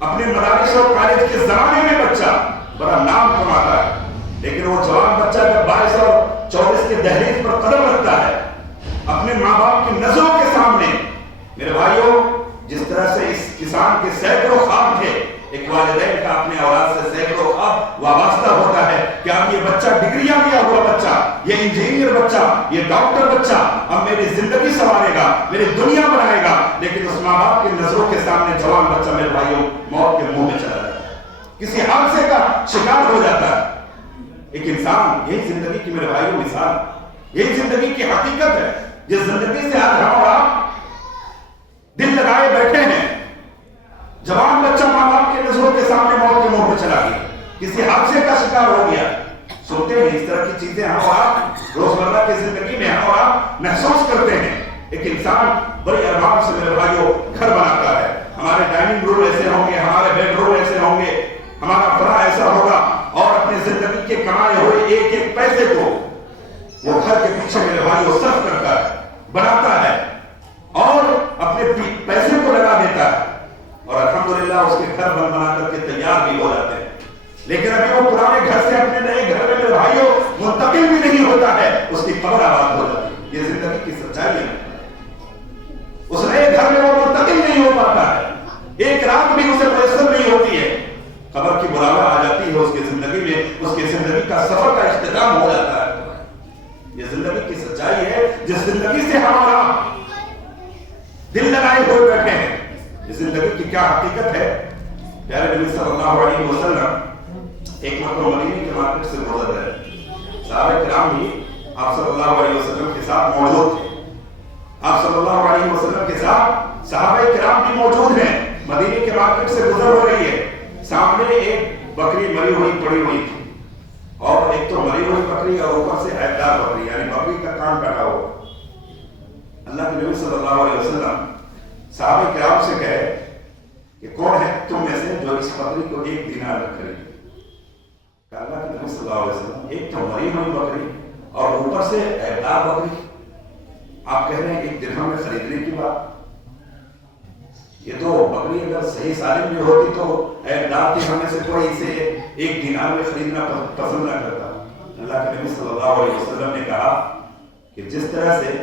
اپنے مدارس اور کالج کے زمانے میں بچہ بڑا نام کماتا ہے، لیکن وہ جوان بچہ جب 22 اور 24 کے دہلیز پر قدم رکھتا ہے اپنے ماں باپ کی نظروں کے سامنے، میرے بھائیوں جس طرح سے اس کسان کے سینکڑوں خواب تھے ایک والدین کا اپنے اولاد سے سینکڑوں اب وابستہ ہوتا ہے کہ اب یہ بچہ ڈگریاں لیا ہوا بچہ، یہ انجینئر بچہ، یہ ڈاکٹر بچہ اب میری زندگی سنوارے گا، میری دنیا بنائے گا، لیکن اس ماں باپ کی نظروں کے سامنے جوان بچہ میرے بھائیوں موت کے منہ میں چلا جاتا ہے، کسی حادثے کا شکار ہو جاتا ہے۔ ایک انسان، یہی زندگی کی میرے بھائیوں مثال، یہی زندگی کی حقیقت ہے، جس زندگی سے آج ہم اور آپ دل لگائے بیٹھے ہیں۔ جوان بچہ ماں باپ کے نظروں کے سامنے موت کے منہ میں چلا گیا، کسی حادثے کا شکار ہو گیا۔ سنتے ہیں اس طرح کی چیزیں ہم اور آپ روزمرہ کی زندگی میں ہم اور آپ محسوس کرتے ہیں۔ ایک انسان بڑی ارمان سے میرے بھائیوں گھر بناتا ہے، ہمارے ڈائننگ روم ایسے ہوں گے، ہمارے بیڈ روم ایسے ہوں گے، ہمارا فلاں ایسا ہوگا، اور اپنی زندگی کے کمائے ہوئے ایک ایک پیسے کو وہ گھر کے پیچھے میرے بھائیوں صرف کرتا ہے، بناتا ہے اور اپنے پیسے کو لگا دیتا ہے، اور الحمدللہ اس کے گھر بنا کر کے تیار بھی ہو جاتے ہیں، لیکن ابھی وہ پرانے گھر سے اپنے نئے گھر میں میرے بھائیوں منتقل بھی نہیں ہوتا ہے، اس کی قبر آباد ہو جاتی ہے۔ یہ زندگی کی سچائی ہے، اس نئے گھر میں وہ منتقل نہیں ہو پاتا ہے، ایک رات بھی اسے میسر نہیں ہوتی ہے، قبر کی بلاوا آ جاتی ہے اس کی زندگی میں، اس کی زندگی کا سفر کا اختتام ہو جاتا ہے۔ یہ زندگی کی سچائی ہے جس زندگی سے ہمارا دل لگائے ہوئے بیٹھے ہیں۔ یہ زندگی کی کیا حقیقت ہے؟ پیارے نبی صلی اللہ علیہ وسلم ایک مرتبہ مدینے کے مارکیٹ سے گزر رہے، صحابہ کرام بھی آپ صلی اللہ علیہ وسلم کے ساتھ موجود تھے، آپ صلی اللہ علیہ وسلم کے ساتھ صحابہ کرام بھی موجود ہیں، مدینے کے مارکیٹ سے گزر ہو رہی ہے، سامنے ایک بکری مری ہوئی پڑی ہوئی تھی، اور ایک تو مری ہوئی بکری اور اوپر سے عیبدار بکری، یعنی بکری کا کان کٹا ہوا۔ اللہ کے نبی صلی اللہ علیہ وسلم صحابہ کرام سے کہے کہ کون ہے تم میں سے جو اس بکری کو 1 دینار میں خریدے؟ اللہ کے نبی صلی اللہ علیہ وسلم ایک تو مری ہوئی بکری اور اوپر سے عیبدار بکری، آپ کہہ رہے ہیں 1 درہم میں خریدنے کی بات؟ یہ تو بکری اگر صحیح سالم میں ہوتی تو عیبدار تھی، ہمیں سے کوئی اسے 1 دینار میں خریدنا پسند نہ کرتا۔ اللہ کے نبی صلی اللہ علیہ وسلم نے کہا کہ جس طرح سے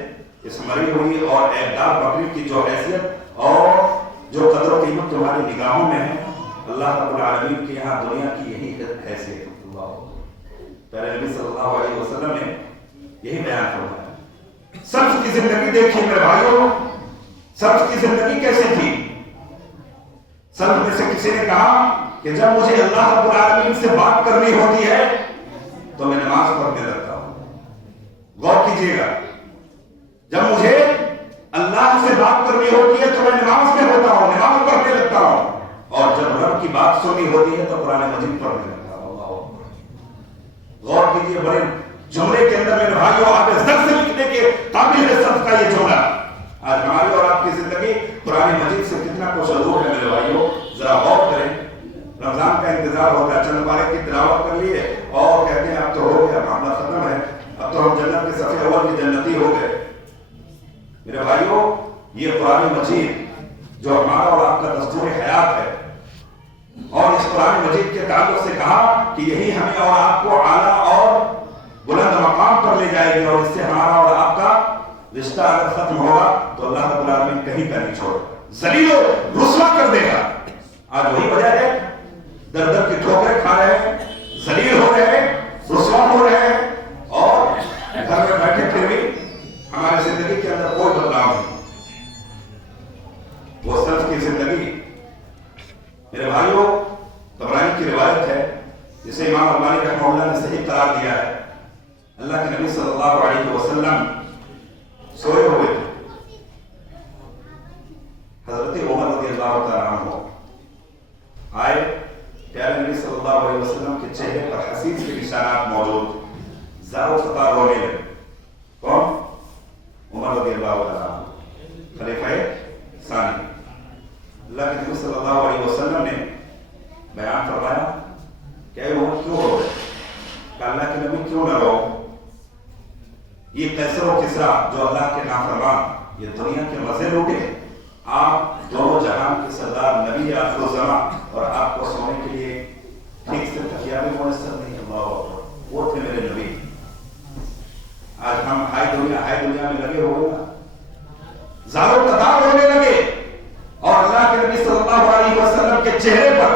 اس مری ہوئی اور عیبدار بکری کی جو حیثیت اور جو قدر و قیمت تمہاری نگاہوں میں ہے، اللہ رب العالمین کے یہاں دنیا کی یہی حیثیت۔ پیارے نبی صلی اللہ علیہ وسلم نے یہی بیان فرمایا۔ سلف کی زندگی دیکھیے میرے بھائیوں، سلف کی زندگی کیسے تھی؟ سلف میں سے کسی نے کہا کہ جب مجھے اللہ رب العالمین سے بات کرنی ہوتی ہے تو میں نماز پڑھنے لگتا ہوں۔ غور کیجیے گا، جب مجھے اللہ سے بات کرنی ہوتی ہے تو میں نماز میں ہوتا ہوں، نماز پڑھنے لگتا ہوں، اور جب رب کی بات سننی ہوتی ہے تو قرآن مجید پڑھنے لگتا ہوں۔ غور کیجیے، بڑے جملے کے اندر میرے بھائیوں آپ زر سے لکھنے کے قابل سلف کا یہ جملہ۔ آج ہماری اور آپ کی زندگی قرآن مجید سے کتنا کچھ دور ہے میرے بھائیوں، ذرا غور کریں۔ رمضان کا انتظار ہوتا ہے، چند پارے کی تلاوت کر لیے اور کہتے ہیں اب تو ہو گیا، معاملہ ختم ہے، اب تو ہم جنت کے صف اول کے جنتی ہو گئے۔ میرے بھائیوں، یہ قرآن مجید جو ہمارا اور آپ کا دستور حیات ہے، اور اس قرآن مجید کے تعلق سے کہا کہ یہی ہمیں اور آپ کو اعلیٰ اور بلند مقام پر لے جائے گی، اور اس سے ہمارا اور آپ کا رشتہ اگر ختم ہوگا تو اللہ رب العالمین کہیں کا نہیں چھوڑ، ذلیل و رسوا کر دے گا۔ آج وہی وجہ ہے، در در کی ٹھوکریں کھا رہے ہیں، ذلیل ہو رہے ہیں، رسوا ہو رہے ہیں، اور گھر میں بیٹھے پھر بھی ہماری زندگی کے اندر کوئی بدلاؤ نہیں۔ وہ سلف کی زندگی میرے بھائیوں طبرانی کی روایت ہے، جسے امام البانی رحمہ اللہ نے صحیح قرار دیا ہے۔ اللہ کے نبی صلی اللہ علیہ وسلم سوئے ہوئے تھے، حضرت عمر رضی اللہ تعالیٰ عنہ آئے، پیارے نبی صلی اللہ علیہ وسلم کے چہرے پر حسین کے نشانات موجود تھے، زاروں قطار رونے لگے۔ کون؟ عمر رضی اللہ تعالیٰ عنہ، خلیفہ ثانی۔ اللہ کے نبی صلی اللہ علیہ وسلم نے بیان فرمایا کہ اے عمر کیوں رو رہے؟ کہ اللہ کے نبی کیوں نہ رو؟ یہ قیصر و کسریٰ جو اللہ کے نافرمان یہ دنیا کے مزے لوٹے، آپ دونوں جہان کے سردار نبی آخر الزمان، اور آپ کو سونے کے لیے ٹھیک سے تکیہ بھی میسر نہیں۔ اللہ اکبر، وہ تھے میرے نبی۔ آج ہم ہائی دنیا میں لگے ہوئے نا، زاروں قطار ہونے لگے، اور اللہ کے نبی صلی اللہ علیہ وسلم کے چہرے پر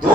2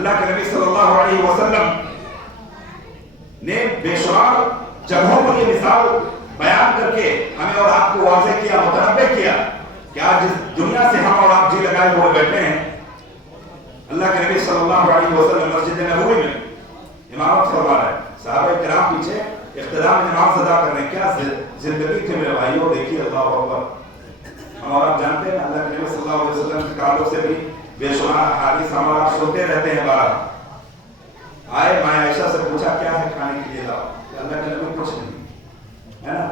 اللہ کے نبی صلی اللہ علیہ وسلم نے بے شمار جگہوں پر یہ مثال بیان کر کے ہمیں اور آپ کو واضح کیا، متنبہ کیا کہ آج جس دنیا سے ہم اور آپ جی لگائے ہوئے بیٹھے ہیں، اللہ کے نبی صلی اللہ علیہ وسلم مسجد نبوی میں امامت فرما رہے ہیں، صحابہ کرام پیچھے اقتدام نماز ادا کر رہے ہیں. کیا زندگی تھی میرے بھائیوں، دیکھیے اللہ اکبر. ہم اور آپ جانتے ہیں اللہ کے نبی صلی اللہ علیہ وسلم کے تعلق سے بھی بے شمار حدیث ہم اور آپ سنتے رہتے ہیں. بارہ آئے ماں عائشہ سے پوچھا کیا ہے کھانے کے لیے لاؤ، اللہ کے نبی کچھ نہیں ہے نا،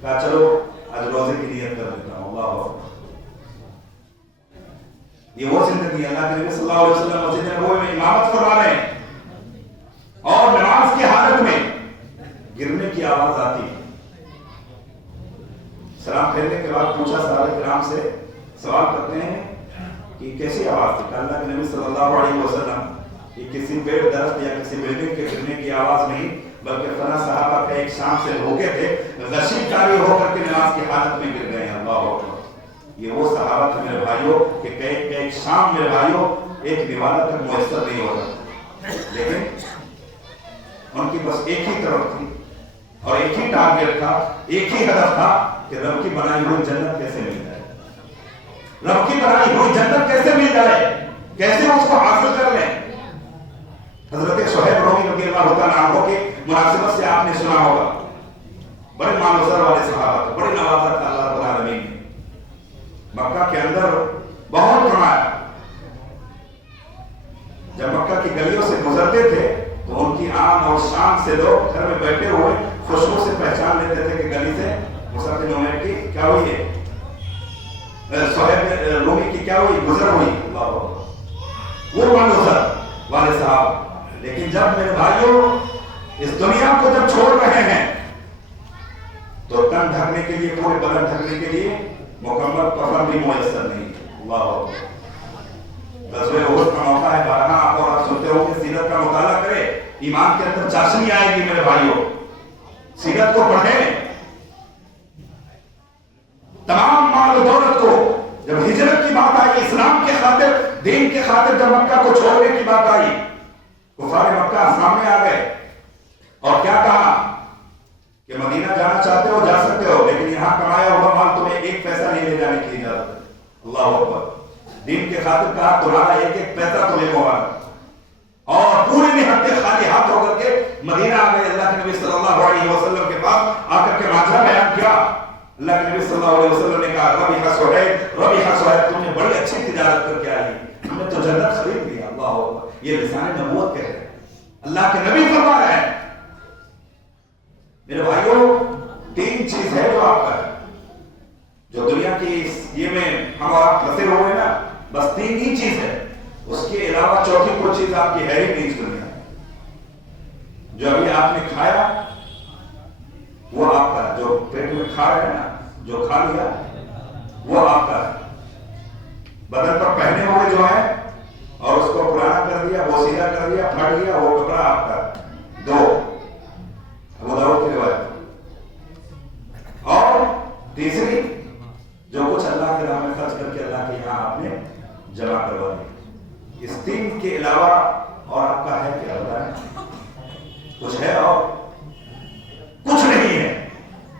کہا چلو آج روزے کی نیت کر لیتا ہوں. اللہ اکبر. یہ وہ زندگی اللہ کے نبی صلی اللہ علیہ وسلم مسجد نبوی میں امامت فرما رہے ہیں اور نماز کی حالت میں گرنے کی آواز آتی ہے. سلام پھیرنے کے بعد پوچھا صحابہ کرام سے، سوال کرتے ہیں کہ کیسی آواز تھی؟ اللہ کے نبی صلی اللہ علیہ وسلم یہ کسی پیڑ درخت یا کسی بلڈنگ کے گرنے کی آواز نہیں، بلکہ فلاں صحابہ کا ایک شام سے بھوکے تھے، غشی کاری ہو کر کے نماز کی حالت میں گر گئے ہیں. اللہ اکبر. یہ وہ صحابہ تھے میرے بھائیوں کہ ایک شام میرے بھائیوں ایک نوالا تک میسر نہیں ہوتا، لیکن ان کی بس ایک ہی طرف تھی اور ایک ہی ٹارگیٹ تھا، ایک ہی ہدف تھا کہ رب کی بنائی ہوئی جنت کیسے مل جائے، رب کی بنائی ہوئی جنت کیسے مل جائے، کیسے اس کو حاصل کر لیں. حضرت صہیب رومی رضی اللہ تعالیٰ عنہ کی مناسبت سے آپ نے سنا ہوگا، بڑے مان و زر والے صحابہ تھے، بڑی نوازت تھا اللہ رب العالمین نے. مکہ کے اندر بہت کمایا. جب مکہ کی گلیوں سے گزرتے تھے تو ان کی آن اور شان سے لوگ گھر میں بیٹھے ہوئے خوشبو سے پہچان لیتے تھے کہ گلی سے مصعب بن عمیر کی کیا ہوئی ہے، صہیب رومی کی کیا ہوئی، گزر ہوئی. اللہ اکبر. وہ مان و زر والے صحابہ. لیکن جب میرے بھائیوں اس دنیا کو جب چھوڑ رہے ہیں تو تن ڈھکنے کے لیے، پورے بدن ڈھکنے کے لیے مکمل کفن بھی میسر نہیں. اللہ اکبر. غزوہ احد کا موقع ہے، بارہا آپ اور آپ سنتے ہو کہ سیرت کا مطالعہ کرے، ایمان کے اندر چاشنی آئے گی میرے بھائیوں. سیرت کو پڑھیں. تمام مال و دولت کو جب ہجرت کی بات آئی، اسلام کے خاطر، دین کے خاطر جب مکہ کو چھوڑنے کی بات آئی، کفار مکہ سامنے آ گئے اور کیا کہا کہ مدینہ جانا چاہتے ہو جا سکتے ہو، لیکن یہاں کمایا ہوا مال تمہیں ایک پیسہ نہیں لے جانے کی اجازت ہے. اللہ اکبر. دین کے خاطر کہا تمہارا ایک ایک پیسہ تمہیں ہوگا. اور پورے نہتے خالی ہاتھ ہو کر کے مدینہ آ گئے. اللہ کے نبی صلی اللہ علیہ وسلم کے پاس آ کر کے ماجرا بیان کیا. اللہ کے نبی صلی اللہ علیہ وسلم نے کہا ربیح صہیب تم نے بڑی اچھی تجارت کر کے آئی، ہم نے تو جنت خرید لیا. اللہ اکبر. یہ لسان نبوت کہہ رہے ہیں، اللہ کے نبی فرما رہے ہیں. میرے بھائیوں تین چیز ہے جو آپ کا ہے، جو دنیا کی یہ میں ہم اور آپ پھنسے ہوئے ہیں نا، بس تین ہی چیز ہے. اس کے علاوہ چوتھی کوئی چیز آپ کی ہے ہی نہیں اس دنیا. جو ابھی آپ نے کھایا وہ آپ کا، جو پیٹ میں کھا رہے ہیں نا، جو کھا لیا وہ آپ کا ہے. بدن پر پہنے ہوئے جو ہے اور اس کو پرانا کر دیا، وہ سیدھا کر دیا، پھٹ گیا، وہ ٹکڑا آپ کا. دو ابو داؤد کی روایت. اور تیسری جو کچھ اللہ کے راہ میں خرچ کر کے اللہ کے یہاں آپ نے جمع کروا دیا. اس تین کے علاوہ اور آپ کا ہے کیا بتائیں؟ کچھ ہے اور کچھ نہیں ہے.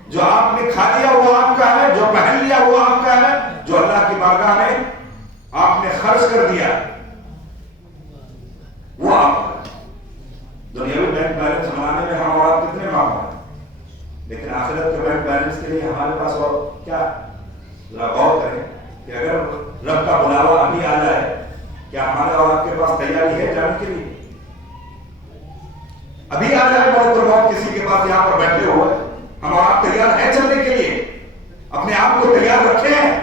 جو آپ نے کھا لیا وہ آپ کا ہے، جو پہن لیا وہ آپ کا ہے، جو اللہ کی بارگاہ میں آپ نے خرچ کر دیا وہ آپ کا. دنیاوی بینک بیلنس بنانے میں ہم اور آپ کتنے ماہر ہیں، لیکن آخرت کے بینک بیلنس کے لیے ہمارے پاس اور کیا؟ ذرا غور کریں کہ اگر رب کا بلاوا ابھی آ جائے، کیا ہمارے اور آپ کے پاس تیاری ہے جانے کے لیے؟ ابھی آ جائے ملک الموت کسی کے پاس یہاں پر بیٹھے ہوئے، ہم اور آپ تیار ہیں چلنے کے لیے؟ اپنے آپ کو تیار رکھے ہیں؟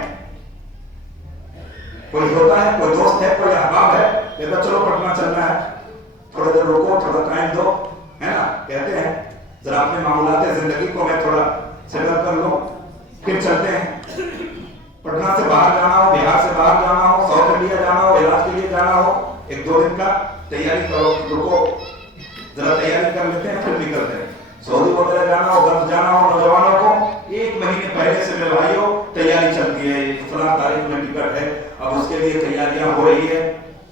کوئی ہوتا ہے، کوئی دوست ہے، کوئی احباب ہے کہتا چلو پٹنہ چلنا ہے، تھوڑا دیر رکو، تھوڑا ٹائم دو، ہے نا؟ کہتے ہیں ذرا اپنے معاملات زندگی کو میں تھوڑا سیٹل کر لوں پھر چلتے ہیں. پٹنہ سے باہر جانا ہو، بہار سے باہر جانا ہو، ساؤتھ انڈیا جانا ہو، علاج کے لیے جانا ہو، ایک دو دن کا تیاری کرو، رکو ذرا تیاری کر لیتے ہیں پھر نکلتے ہیں. سعودی وغیرہ جانا ہو، گلف جانا ہو، نوجوانوں کو ایک مہینے پہلے سے میرے بھائیوں تیاری چلتی ہے. فلاں تاریخ میں ٹکٹ ہے، اب اس کے لیے تیاریاں ہو رہی ہے.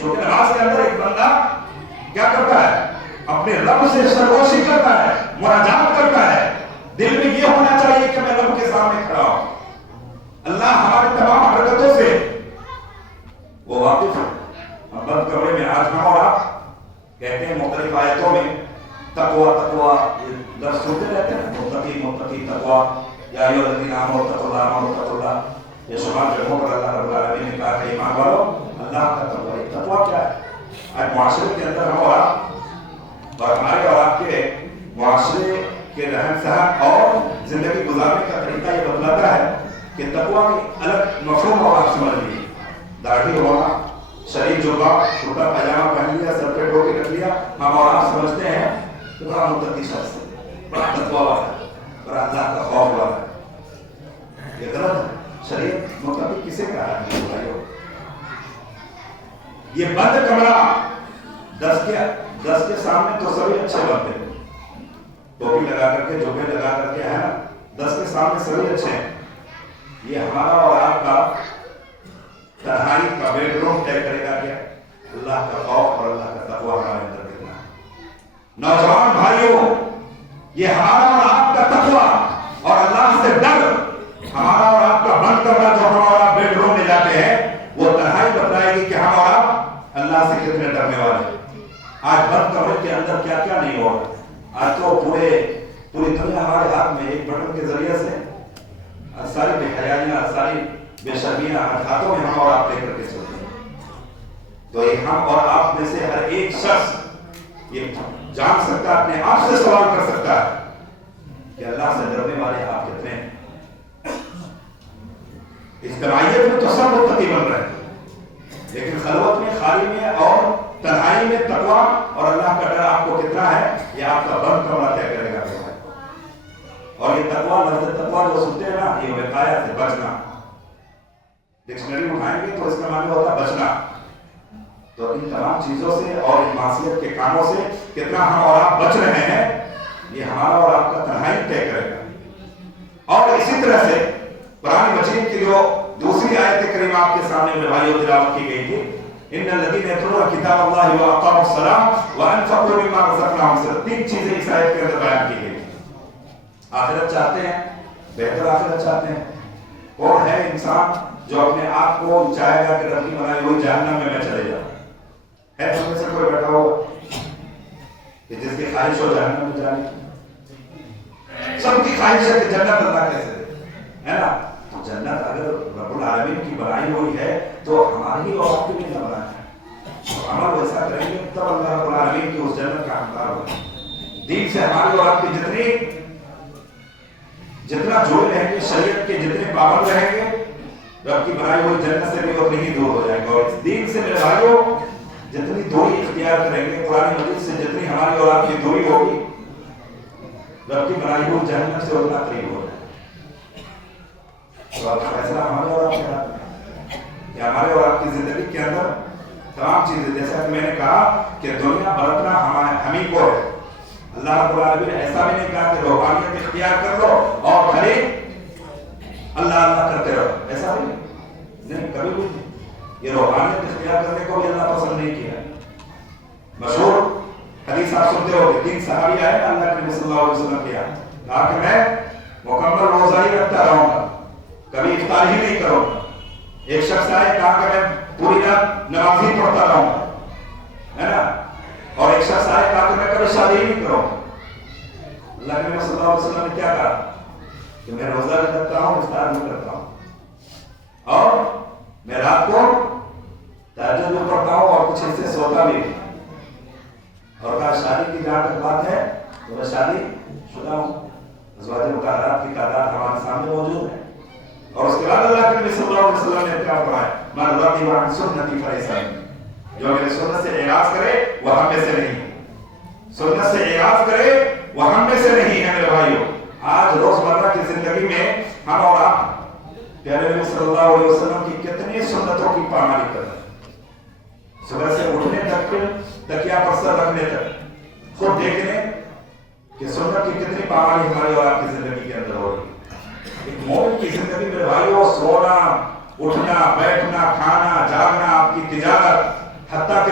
چونکہ نماز کے اندر ایک بندہ کیا کرتا ہے؟ اپنے رب سے سرگوشی کرتا ہے، مناجات کرتا ہے، دل میں یہ ہونا چاہیے کہ میں رب کے سامنے کھڑا ہوں، اللہ ہماری تمام حرکتوں سے وہ واقف ہے۔ اب بند کمرے میں آج ہم اور آپ کہتے ہیں مختلف آیتوں میں تقویٰ تقویٰ، یہ لفظ سنتے رہتے ہیں، متقی متقی تقویٰ، یا ایھا الذین آمنوا اتقوا اللہ، یہ شمار جگہوں پر اللہ رب العالمین نے کہا کہ ایمان والو اللہ کا تقویٰ۔ تقویٰ کیا ہے؟ آج معاشرے کے اندر ہم اور آپ اور ہمارے اور آپ کے معاشرے کے رہن سہن اور زندگی گزارنے کا طریقہ یہ بتلاتا ہے کہ تقویٰ کی الگ مفہوم اور آپ سمجھ لیجیے۔ داڑھی ہونا، شریف جبہ، کرتا پاجامہ پہن لیا، سر پہ ٹوپی رکھ لیا، ہم اور آپ سمجھتے ہیں کہ بڑا متقی شخص ہے، بڑا تقویٰ والا ہے، بڑا اللہ کا خوف والا ہے۔ یہ غلط ہے۔ شریعت متقی کسے کہا ہے بھائیو؟ یہ بند کمرہ، دس کے سامنے تو سبھی اچھے بنتے ہیں، ٹوپی لگا کر کے، جوبے لگا کر کے ہے نا، 10 کے سامنے سبھی اچھے ہیں۔ یہ ہمارا اور آپ کا تنہائی کا بیڈ روم طے کرے گا کہ اللہ کا خوف اور اللہ کا تقویٰ ہمارے اندر کتنا ہے۔ نوجوان بھائیوں، یہ ہمارا اور آپ کا تقویٰ اور اللہ سے ڈر، ہمارا اور آپ کا بند کرنا جو ہم اور آپ بیڈ روم میں جاتے ہیں، وہ تنہائی بتائے گی کہ ہم اور آپ اللہ سے کتنے ڈرنے والے ہیں۔ آج بند کمرے کے اندر کیا کیا نہیں ہو رہا، آج تو پوری دنیا ہمارے ہاتھ میں ایک بٹن کے ذریعے سے ساری بے حیائیاں، ساری بے شرمیاں ہاتھوں میں ہم اور آپ لے کر کے چلتے ہیں۔ تو یہ ہم اور آپ میں سے ہر ایک شخص یہ جان سکتا ہے، اپنے آپ سے سوال کر سکتا ہے کہ اللہ سے ڈرنے والے آپ کتنے ہیں۔ اجتماعیت میں تو سب متقی بن رہے ہیں، لیکن خلوت میں، خالی میں اور تنہائی میں تقویٰ اور اللہ کا ڈر آپ کو کتنا ہے، یہ آپ کا بند کمرہ طے کرے گا۔ اور یہ تقویٰ، لفظ تقویٰ جو سنتے ہیں نا، یہ وقایہ سے بچنا، ڈکشنری اٹھائیں گے تو اس کا معنی ہوتا ہے بچنا۔ تو ان تمام چیزوں سے اور ان معصیت کے کاموں سے کتنا ہم اور آپ بچ رہے ہیں، یہ ہمارا اور آپ کا تنہائی طے کرے گا۔ اور اسی طرح سے قرآن مجید کی جو دوسری آیت کریمہ آپ کے سامنے میرے بھائیوں تلاوت کی گئی تھی، ان الذین یتلون کتاب اللہ واقاموا الصلاۃ وانفقوا مما رزقناہم، سے 3 چیزیں اس آیت کے اندر بیان کی گئی۔ آخرت چاہتے ہیں، بہتر آخرت چاہتے ہیں۔ کون ہے انسان جو اپنے آپ کو چاہے گا کہ رب کی بنائی ہوئی جہنم میں چلے جاؤں؟ ہے تم میں سے کوئی بیٹھا ہو کہ جس کی خواہش ہو جہنم میں جانے کی؟ سب کی خواہش ہے کہ جنت اللہ کیسے دے، ہے نا؟ تو جنت اگر رب العالمین کی بنائی ہوئی ہے تو ہماری اور آپ کی بھی نہ بنائی ہے، اور عمل ویسا کریں گے تب اللہ رب العالمین کی اس جنت کا حقدار ہوگا۔ دین سے ہماری اور آپ کی جتنا جڑے رہیں گے، شریعت کے جتنے پابند رہیں گے، رب کی بنائی ہوئی جنت سے بھی اتنی ہی دور ہو جائیں گے۔ اور اس دین سے میرے بھائیوں جتنی دوری اختیار کریں گے، قرآن مجید سے جتنی ہماری اور آپ کی دوری ہوگی، رب کی بنائی ہوئی جنت سے اتنا قریب ہو جائے گا۔ تو اب فیصلہ ہمارے اور آپ کے ہاتھ میں کہ ہمارے اور آپ کی زندگی کے اندر تمام چیزیں، جیسا کہ میں نے کہا کہ دنیا برتنا ہمیں کو ہے۔ اللہ رب العالمین نے ایسا بھی نہیں کہا کہ روحانیت اختیار کر لو اور خالی اللہ اللہ کرتے رہو، ایسا بھی نہیں، کبھی بھی نہیں۔ یہ روحانیت اختیار کرنے کو بھی اللہ پسند نہیں کیا۔ مشہور حدیث آپ سنتے ہو کہ 3 صحابی آئے نا اللہ کے نبی صلی اللہ علیہ وسلم کے یہاں، کہا کہ میں مکمل روزہ ہی رکھتا رہوں گا، کبھی افطار ہی نہیں کروں گا۔ ایک شخص آئے، کہا کہ میں پوری رات نماز ہی پڑھتا رہوں گا، ہے نا؟ اور ایک شخص آئے، کہا کہ میں کبھی شادی ہی نہیں کروں گا۔ اللہ کے نبی صلی اللہ علیہ وسلم نے کیا کہا کہ میں روزہ بھی رکھتا ہوں، افطار بھی کرتا ہوں، اور میں رات کو تہجد بھی پڑھتا ہوں اور کچھ حصے سوتا بھی۔ اور کہا شادی کی جہاں تک بات ہے تو میں شادی شدہ ہوں، ازواج مطہرات کی تعداد ہمارے سامنے موجود ہے۔ اور اس کے بعد اللہ کے نبی صلی اللہ علیہ وسلم نے کیا فرمایا، من رغب عن سنتی فلیس منی، جو میرے سنت سے اعراض کرے وہ ہم میں سے نہیں ہے، سنت سے اعراض کرے وہ ہم میں سے نہیں ہے۔ میرے بھائیوں، آج روزمرہ کی زندگی میں ہم اور آپ پیارے نبی صلی اللہ علیہ وسلم کی کتنی سنتوں کی پامالی کر رہے ہیں، صبح سے اٹھنے تک پھر تکیہ پر سر رکھنے تک، خود دیکھ لیں کہ سنت کی کتنی پامالی ہماری اور آپ کی زندگی کے اندر ہو رہی ہے۔ ایک مومن کی زندگی میں بھائیوں، سونا، اٹھنا، بیٹھنا، کھانا، جاگنا،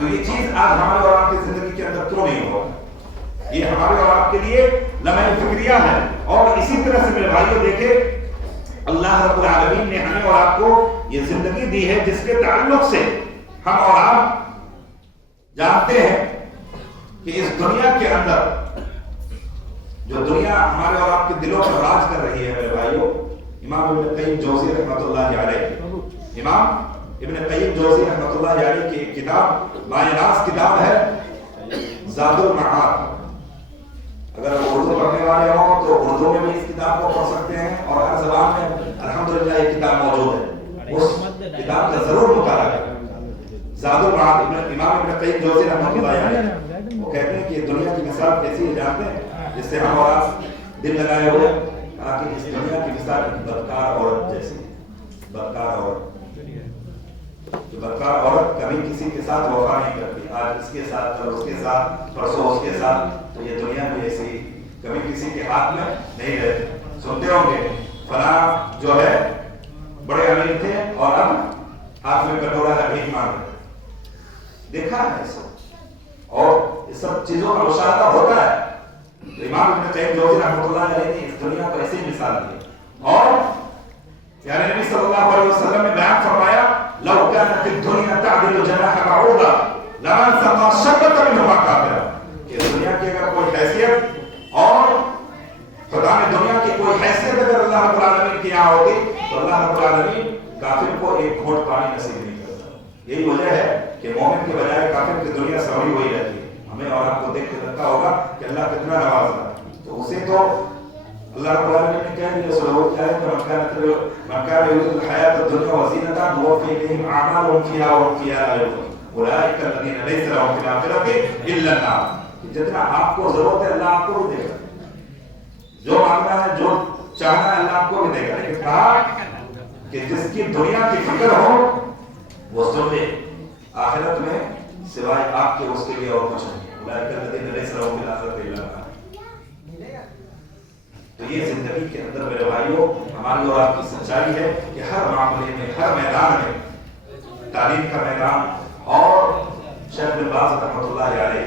تو یہ چیز آج ہمارے اور آپ کی زندگی کے اندر کیوں نہیں ہو؟ یہ ہمارے اور آپ کے لیے لمحہ فکریہ ہے. اور اسی طرح سے میرے بھائیوں دیکھیں اللہ رب العالمین نے ہمیں اور آپ کو یہ زندگی دی ہے جس کے تعلق سے ہم اور آپ جانتے ہیں کہ اس دنیا کے اندر جو دنیا ہمارے اور آپ کے دلوں پر راج کر رہی ہے میرے بھائیوں، امام ابن قیم جوزی رحمۃ اللہ علیہ، امام ابن قیم جوزی رحمۃ اللہ علیہ کی کتاب مایراث کتاب ہے زاد المعاد. اگر اردو پڑھنے والے ہوں تو اردو میں بھی اس کتاب کو پڑھ سکتے ہیں اور ہر زبان میں الحمدللہ یہ کتاب موجود ہے. اس کتاب کا ضرور مطالعہ کریں. زاد المعاد امام ابن قیم جوزی رحمۃ اللہ علیہ وہ کہتے ہیں کہ دنیا کی مثال کیسی ہے جانتے ہیں؟ جس سے ہم اور آپ دل لگائے ہوئے تاکہ اس دنیا کی مثال ایک بدکار عورت جیسی. بدکار عورت، جو بدکار عورت کبھی کسی کے ساتھ وفا نہیں کرتی، آج اس کے ساتھ کل اس کے ساتھ پرسوں اس کے ساتھ. تو یہ دنیا بھی ایسی کبھی کسی کے ہاتھ میں نہیں رہتی. سنتے ہوں گے فلاں جو ہے بڑے امیر تھے اور اب ہاتھ میں کٹورا ہے بھیک مانگ رہے. دیکھا ہے یہ سب اور اس سب چیزوں کا مشاہدہ ہوتا ہے. امام ابن قیم جوزی رحمۃ اللہ علیہ نے اس دنیا کو ایسی مثال دی اور پیارے نبی صلی اللہ علیہ وسلم نے بیان فرمایا لو كانت الدنيا تعدل جناح بعوضة لمن سقى شربة منها كافرا. کہ دنیا کی اگر کوئی حیثیت اور خدا نے دنیا کی کوئی حیثیت اگر اللہ رب العالمین کی یہاں ہوگی تو اللہ رب العالمین کافر کو ایک گھونٹ پانی نصیب نہیں کرتا. یہی وجہ ہے کہ مومن کے بجائے کافر کی دنیا سوری ہوئی رہتی ہے. ہمیں اور آپ کو دیکھ کے لگتا ہوگا کہ اللہ کتنا نواز رہا ہے. تو اسے تو اللہ رب العالمین نے کہہ دیا سلوات کیا ہے کہ من كان يريد الحياة الدنيا وزينتها نوفي إليهم أعمالهم فيها وهم فيها لا يبخسون أولئك الذين ليس لهم في الآخرة إلا النار. جتنا آپ کو ضرورت ہے اللہ آپ کو بھی دے گا، جو مانگنا ہے جو چاہنا ہے اللہ آپ کو بھی دے گا. لیکن کہا کہ جس کی دنیا کی فکر ہو وہ سن لے آخرت میں سوائے آپ کے اس کے لیے اور کچھ نہیں. أولئك الذين ليس لهم في الآخرة إلا النار. تو یہ زندگی کے اندر میرے بھائیوں ہماری اور آپ کی سچائی ہے کہ ہر معاملے میں ہر میدان میں تعلیم کا میدان اور شیخ بن باز رحمۃ اللہ علیہ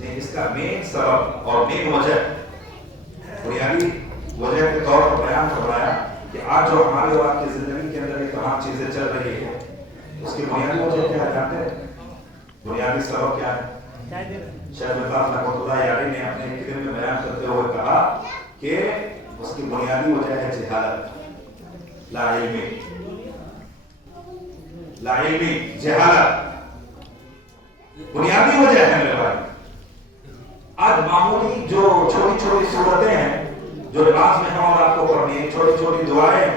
نے اس کا مین سبب اور مین وجہ بنیادی وجہ کے طور پر بیان فرمایا کہ آج جو ہماری اور آپ کی زندگی کے اندر یہ تمام چیزیں چل رہی ہیں اس کی بنیادی وجہ کیا ہے جانتے ہیں؟ بنیادی سبب کیا ہے؟ شیخ بن باز رحمۃ اللہ علیہ نے اپنے کتاب میں بیان کرتے ہوئے کہا کہ اس کی بنیادی وجہ ہے جہالت، لا علمی جہالت بنیادی وجہ ہے میرے بھائی. آج معمولی جو چھوٹی چھوٹی صورتیں ہیں جو نماز میں ہم اور آپ کو پڑھنی ہے، چھوٹی چھوٹی دعائیں،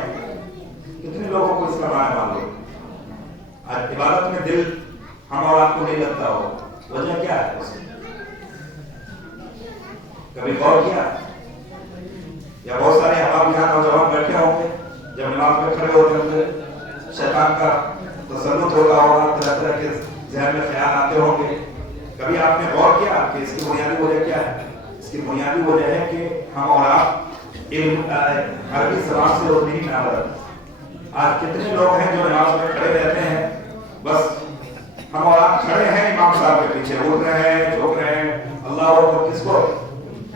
کتنے لوگوں کو اس کا معنی معلوم؟ آج عبادت میں دل ہم اور آپ کو نہیں لگتا ہو، وجہ کیا ہے اس کی؟ کبھی غور کیا؟ یا بہت سارے احباب یہاں نوجوان بیٹھے ہوں گے جب نماز میں کھڑے ہوتے ہوں گے شیطان کا تسلط ہوگا ہوگا، طرح طرح کے ذہن میں خیال آتے ہوں گے. کبھی آپ نے غور کیا کہ اس کی بنیادی وجہ کیا ہے؟ اس کی بنیادی وجہ ہے کہ ہم اور آپ عربی زبان سے اردو نہیں نہ. آج کتنے لوگ ہیں جو نماز میں کھڑے رہتے ہیں، بس ہم اور آپ کھڑے ہیں امام صاحب کے پیچھے، اٹھ رہے ہیں جھک رہے ہیں. اللہ اکبر کس کو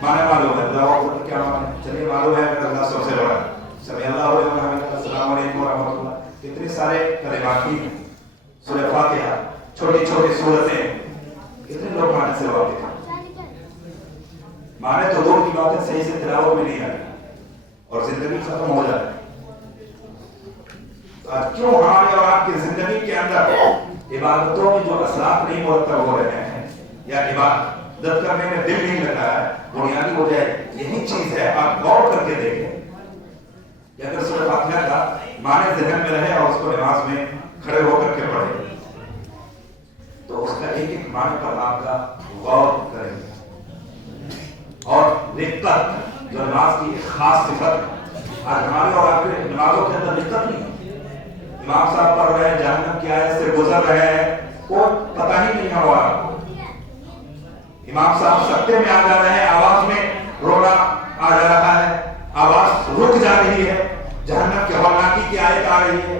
مانے معلوم ہے؟ اللہ اکبر کیا مانے؟ چلیے معلوم ہے کہ اللہ سب سے بڑا ہے. سمیع اللہ علیہ وسلم، السلام علیکم ورحمۃ اللہ. کتنے سارے کلمات ہیں، سورہ فاتحہ، چھوٹی چھوٹی سورتیں، کتنے لوگ معنی سے واقف ہیں؟ معنی تو دور کی بات ہے، صحیح سے تلاوت میں نہیں آئی اور زندگی ختم ہو جائے. کیوں ہماری اور آپ کی زندگی کے اندر عبادتوں میں جو اثرات نہیں مرتب ہو رہے ہیں یا عبادت کرنے میں دل نہیں لگ رہا ہے؟ بنیادی وجہ یہی چیز ہے. آپ غور کر کے دیکھیں کہ اگر سورہ فاتحہ کا معنی ذہن میں رہے اور اس کو نماز میں کھڑے ہو کر کے پڑھیں تو اس کا ایک ایک معنی پر آپ کا غور کریں گے. اور رقت جو نماز کی ایک خاص صفت ہے، آج ہماری اور آپ کے نمازوں کے اندر رقت نہیں. امام صاحب پڑھ رہے ہیں، جہنم کی آیت سے گزر رہے ہیں، کوئی پتہ ہی نہیں ہوا. امام صاحب سکتے میں آ جا رہے ہیں، آواز میں رونا آ جا رہا ہے، آواز رک جا رہی ہے، جہنم کی ہولناکی کی آیت آ رہی ہے.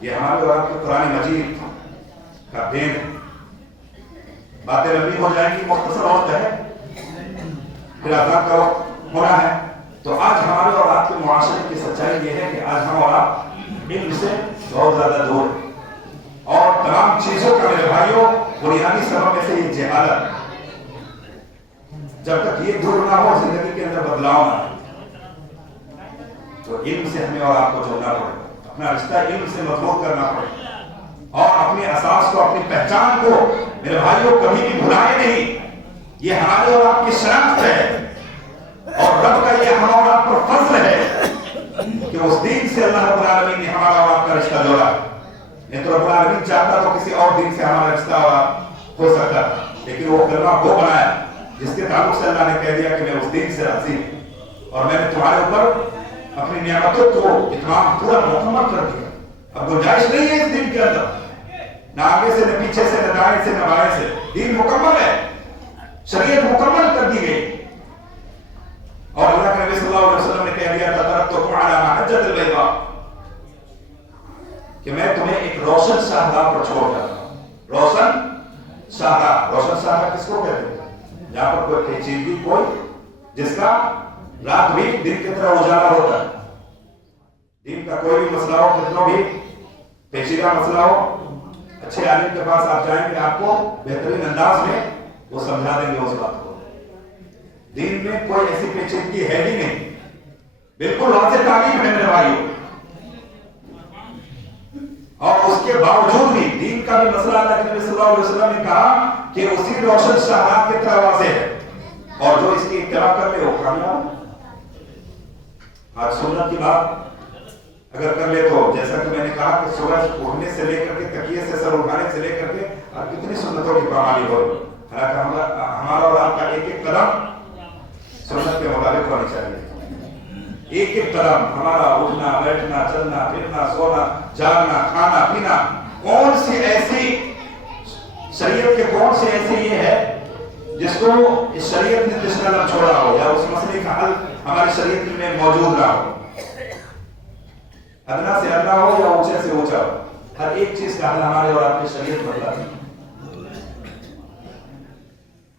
یہ ہمارے اور آپ کے قرآن مجید کا دین ہے. باتیں لمبی ہو جائیں گی، مختصر وقت ہے، پھر اذان کا وقت ہونا ہے. تو آج ہمارے اور آپ کے معاشرے کی سچائی یہ ہے کہ آج ہم اور آپ علم سے بہت زیادہ دور ہیں. اور تمام چیزوں کا میرے بھائیوں بنیادی سبب میں سے یہ جہالت. جب تک یہ دور نہ ہو زندگی کے اندر بدلاؤ نہ آئے. تو علم سے ہمیں اور آپ کو جوڑنا پڑے گا، اپنا رشتہ علم سے مضبوط کرنا پڑے گا، اور اپنے اساس کو، اپنی پہچان کو میرے بھائیوں کبھی بھی بھلائے نہیں. یہ ہمارے اور آپ کی شناخت ہے، اور رب کا یہ ہم اور آپ پر فضل ہے کہ اس دین سے اللہ رب العالمین نے ہمارا اور آپ کا رشتہ جوڑا. نہیں تو رب العالمین چاہتا تو کسی اور دین سے ہمارا رشتہ اور آپ ہو سکتا تھا، لیکن وہ کلمہ وہ بنایا جس کے تعلق سے اللہ نے کہہ دیا کہ میں اس دین سے راضی ہوں، اور میں نے تمہارے اوپر اپنی نعمتوں کو اتمام پورا مکمل کر دیا. اب گنجائش نہیں ہے اس دین کے اندر، نہ آگے سے، نہ پیچھے سے، نہ دائیں سے، نہ بائیں سے. دین مکمل ہے، شریعت مکمل کر دی گئی. اور اللہ کے نبی صلی اللہ علیہ وسلم نے کہہ دیا تھا ترکتکم علی محجۃ البیضاء، کہ میں تمہیں ایک روشن شاہراہ پر چھوڑ جاتا ہوں. روشن شاہراہ، روشن شاہراہ کس کو کہتے ہیں؟ جہاں پر کوئی پیچیدگی، کوئی جس کا رات بھی دن کی طرح اجالا ہوتا ہے. دین کا کوئی بھی مسئلہ ہو، کتنا بھی پیچیدہ مسئلہ ہو، اچھے عالم کے پاس آپ جائیں گے، آپ کو بہترین انداز میں وہ سمجھا دیں گے اس بات کو. دین میں کوئی ایسی پیچیدگی ہے ہی نہیں، بالکل واضح تعلیم ہے میرے بھائیوں. اور اس کے باوجود بھی دین کا بھی مسئلہ اللہ کے نبی صلی اللہ علیہ وسلم نے کہا کہ اسی روشن شاہراہ کی طرح واضح ہے، اور جو اس کی اتباع کر لے وہ کامیاب. آج سنت کی بات اگر کر لے تو جیسا کہ میں نے کہا کہ سورج اٹھنے سے لے کر کے تکیے سے سر اٹھانے سے لے کر کے اور کتنی سنتوں کی پامالی ہو رہی. حالانکہ ہمارا اور آپ کا ایک ایک قدم سنت کے مطابق ہونی چاہیے. ایک ایک قدم ہمارا اٹھنا، بیٹھنا، چلنا، پھرنا، سونا، جاگنا، کھانا، پینا، کون سی ایسی شریعت کے کون سی ایسی یہ ہے جس کو اس شریعت نے تشنہ نہ چھوڑا ہو، یا اس مسئلے کا حل ہماری شریعت میں موجود نہ ہو. ادنا سے ادنا ہو یا اونچے سے اونچا ہو، ہر ایک چیز کا حل ہمارے اور آپ کی شریعت بتلاتی ہے.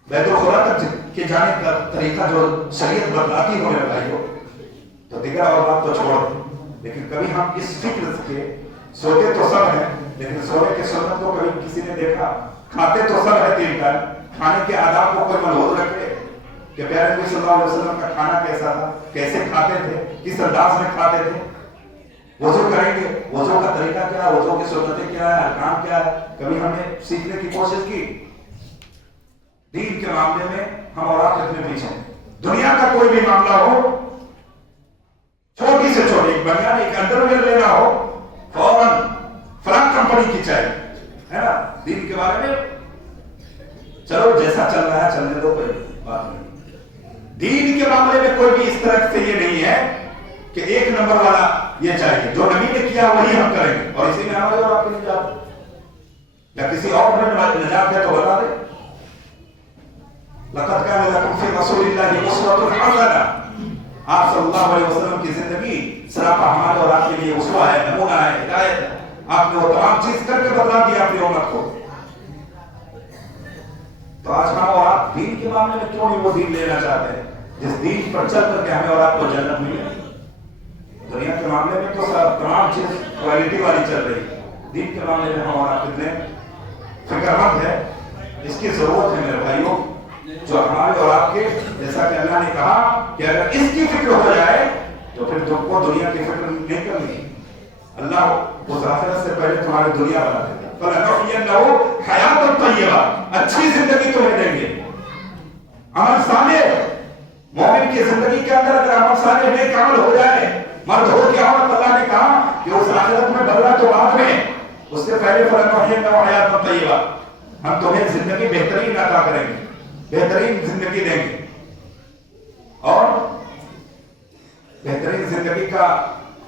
بیت الخلا تک کے جانے کا طریقہ جو شریعت بتلاتی ہے میرے بھائیوں، تو دیگر اور بات تو چھوڑ دیں. لیکن کبھی ہم اس فکر کے سوتے تو سب ہیں، لیکن سونے کے سنت کو کبھی کسی نے دیکھا؟ کھاتے تو سب ہے 3 ٹائم، کھانے کے آداب کو کوئی ملحوظ رکھے کہ پیارے نبی صلی اللہ علیہ وسلم کا کھانا کیسا تھا، کیسے کھاتے تھے، کس انداز میں کھاتے تھے؟ وضو کریں گے، وضو کا طریقہ کیا ہے، وضو کی سنتیں کیا ہے، ارکان کیا ہے، کبھی ہم نے سیکھنے کی کوشش کی؟ دین کے معاملے میں ہم اور آپ کتنے پیچھے ہیں. دنیا کا کوئی بھی معاملہ ہو، چھوٹی سے چھوٹی ایک بنیاد، ایک انڈرویئر لینا ہو، فوراً فلاں کمپنی کی چاہیے، ہے نا. دین کے بارے میں چلو جیسا چل رہا ہے چلنے دو، کوئی بات نہیں. دین کے معاملے میں کوئی بھی اس طرح سے یہ نہیں ہے کہ ایک نمبر والا یہ چاہیے، جو نبی نے کیا وہی ہم کریں گے، اور اسی میں ہمارے اور آپ کی نجات، یا کسی اور میں نجات ہے تو بتا دیں. لقد كان لكم في رسول الله اسوة حسنة. آپ صلی اللہ علیہ وسلم کی زندگی سراپا ہمارے اور آپ کے لیے اسوہ ہے، نمونہ ہے، ہدایت ہے. آپ نے وہ تمام چیز کر کے بتلا دیا اپنی امت کو. تو آج ہم اور آپ دین کے معاملے میں کیوں نہیں وہ دین لینا چاہتے ہیں جس دین پر چل کر کے ہمیں اور آپ کو جنت ملے؟ دنیا کے معاملے میں تو تمام چیز کوالٹی والی چل رہی ہے، دین کے معاملے میں ہم اور آپ کتنے فکر مند ہے. اس کی ضرورت ہے میرے بھائیوں، جو ہمارے اور آپ کے، جیسا کہ اللہ نے کہا کہ اگر اس کی فکر ہو جائے تو پھر تم کو دنیا کی فکر نہیں کرنی. اللہ اس آخرت سے پہلے تمہاری دنیا بنا دیتا. فَلَنُحْيِيَنَّهُ حَيَاةً طَيِّبَةً، اچھی زندگی تمہیں دیں گے. عمل صالح، مومن کی زندگی کے اندر اگر عمل صالح نیک عمل ہو جائے، مرد ہو کے عورت، اللہ نے کہا کہ اس آخرت میں بدلہ تو بعد میں، اس سے پہلے فَلَنُحْيِيَنَّهُ حَيَاةً طَيِّبَةً، ہم تمہیں زندگی بہترین عطا کریں گے، بہترین زندگی دیں گے. اور بہترین زندگی کا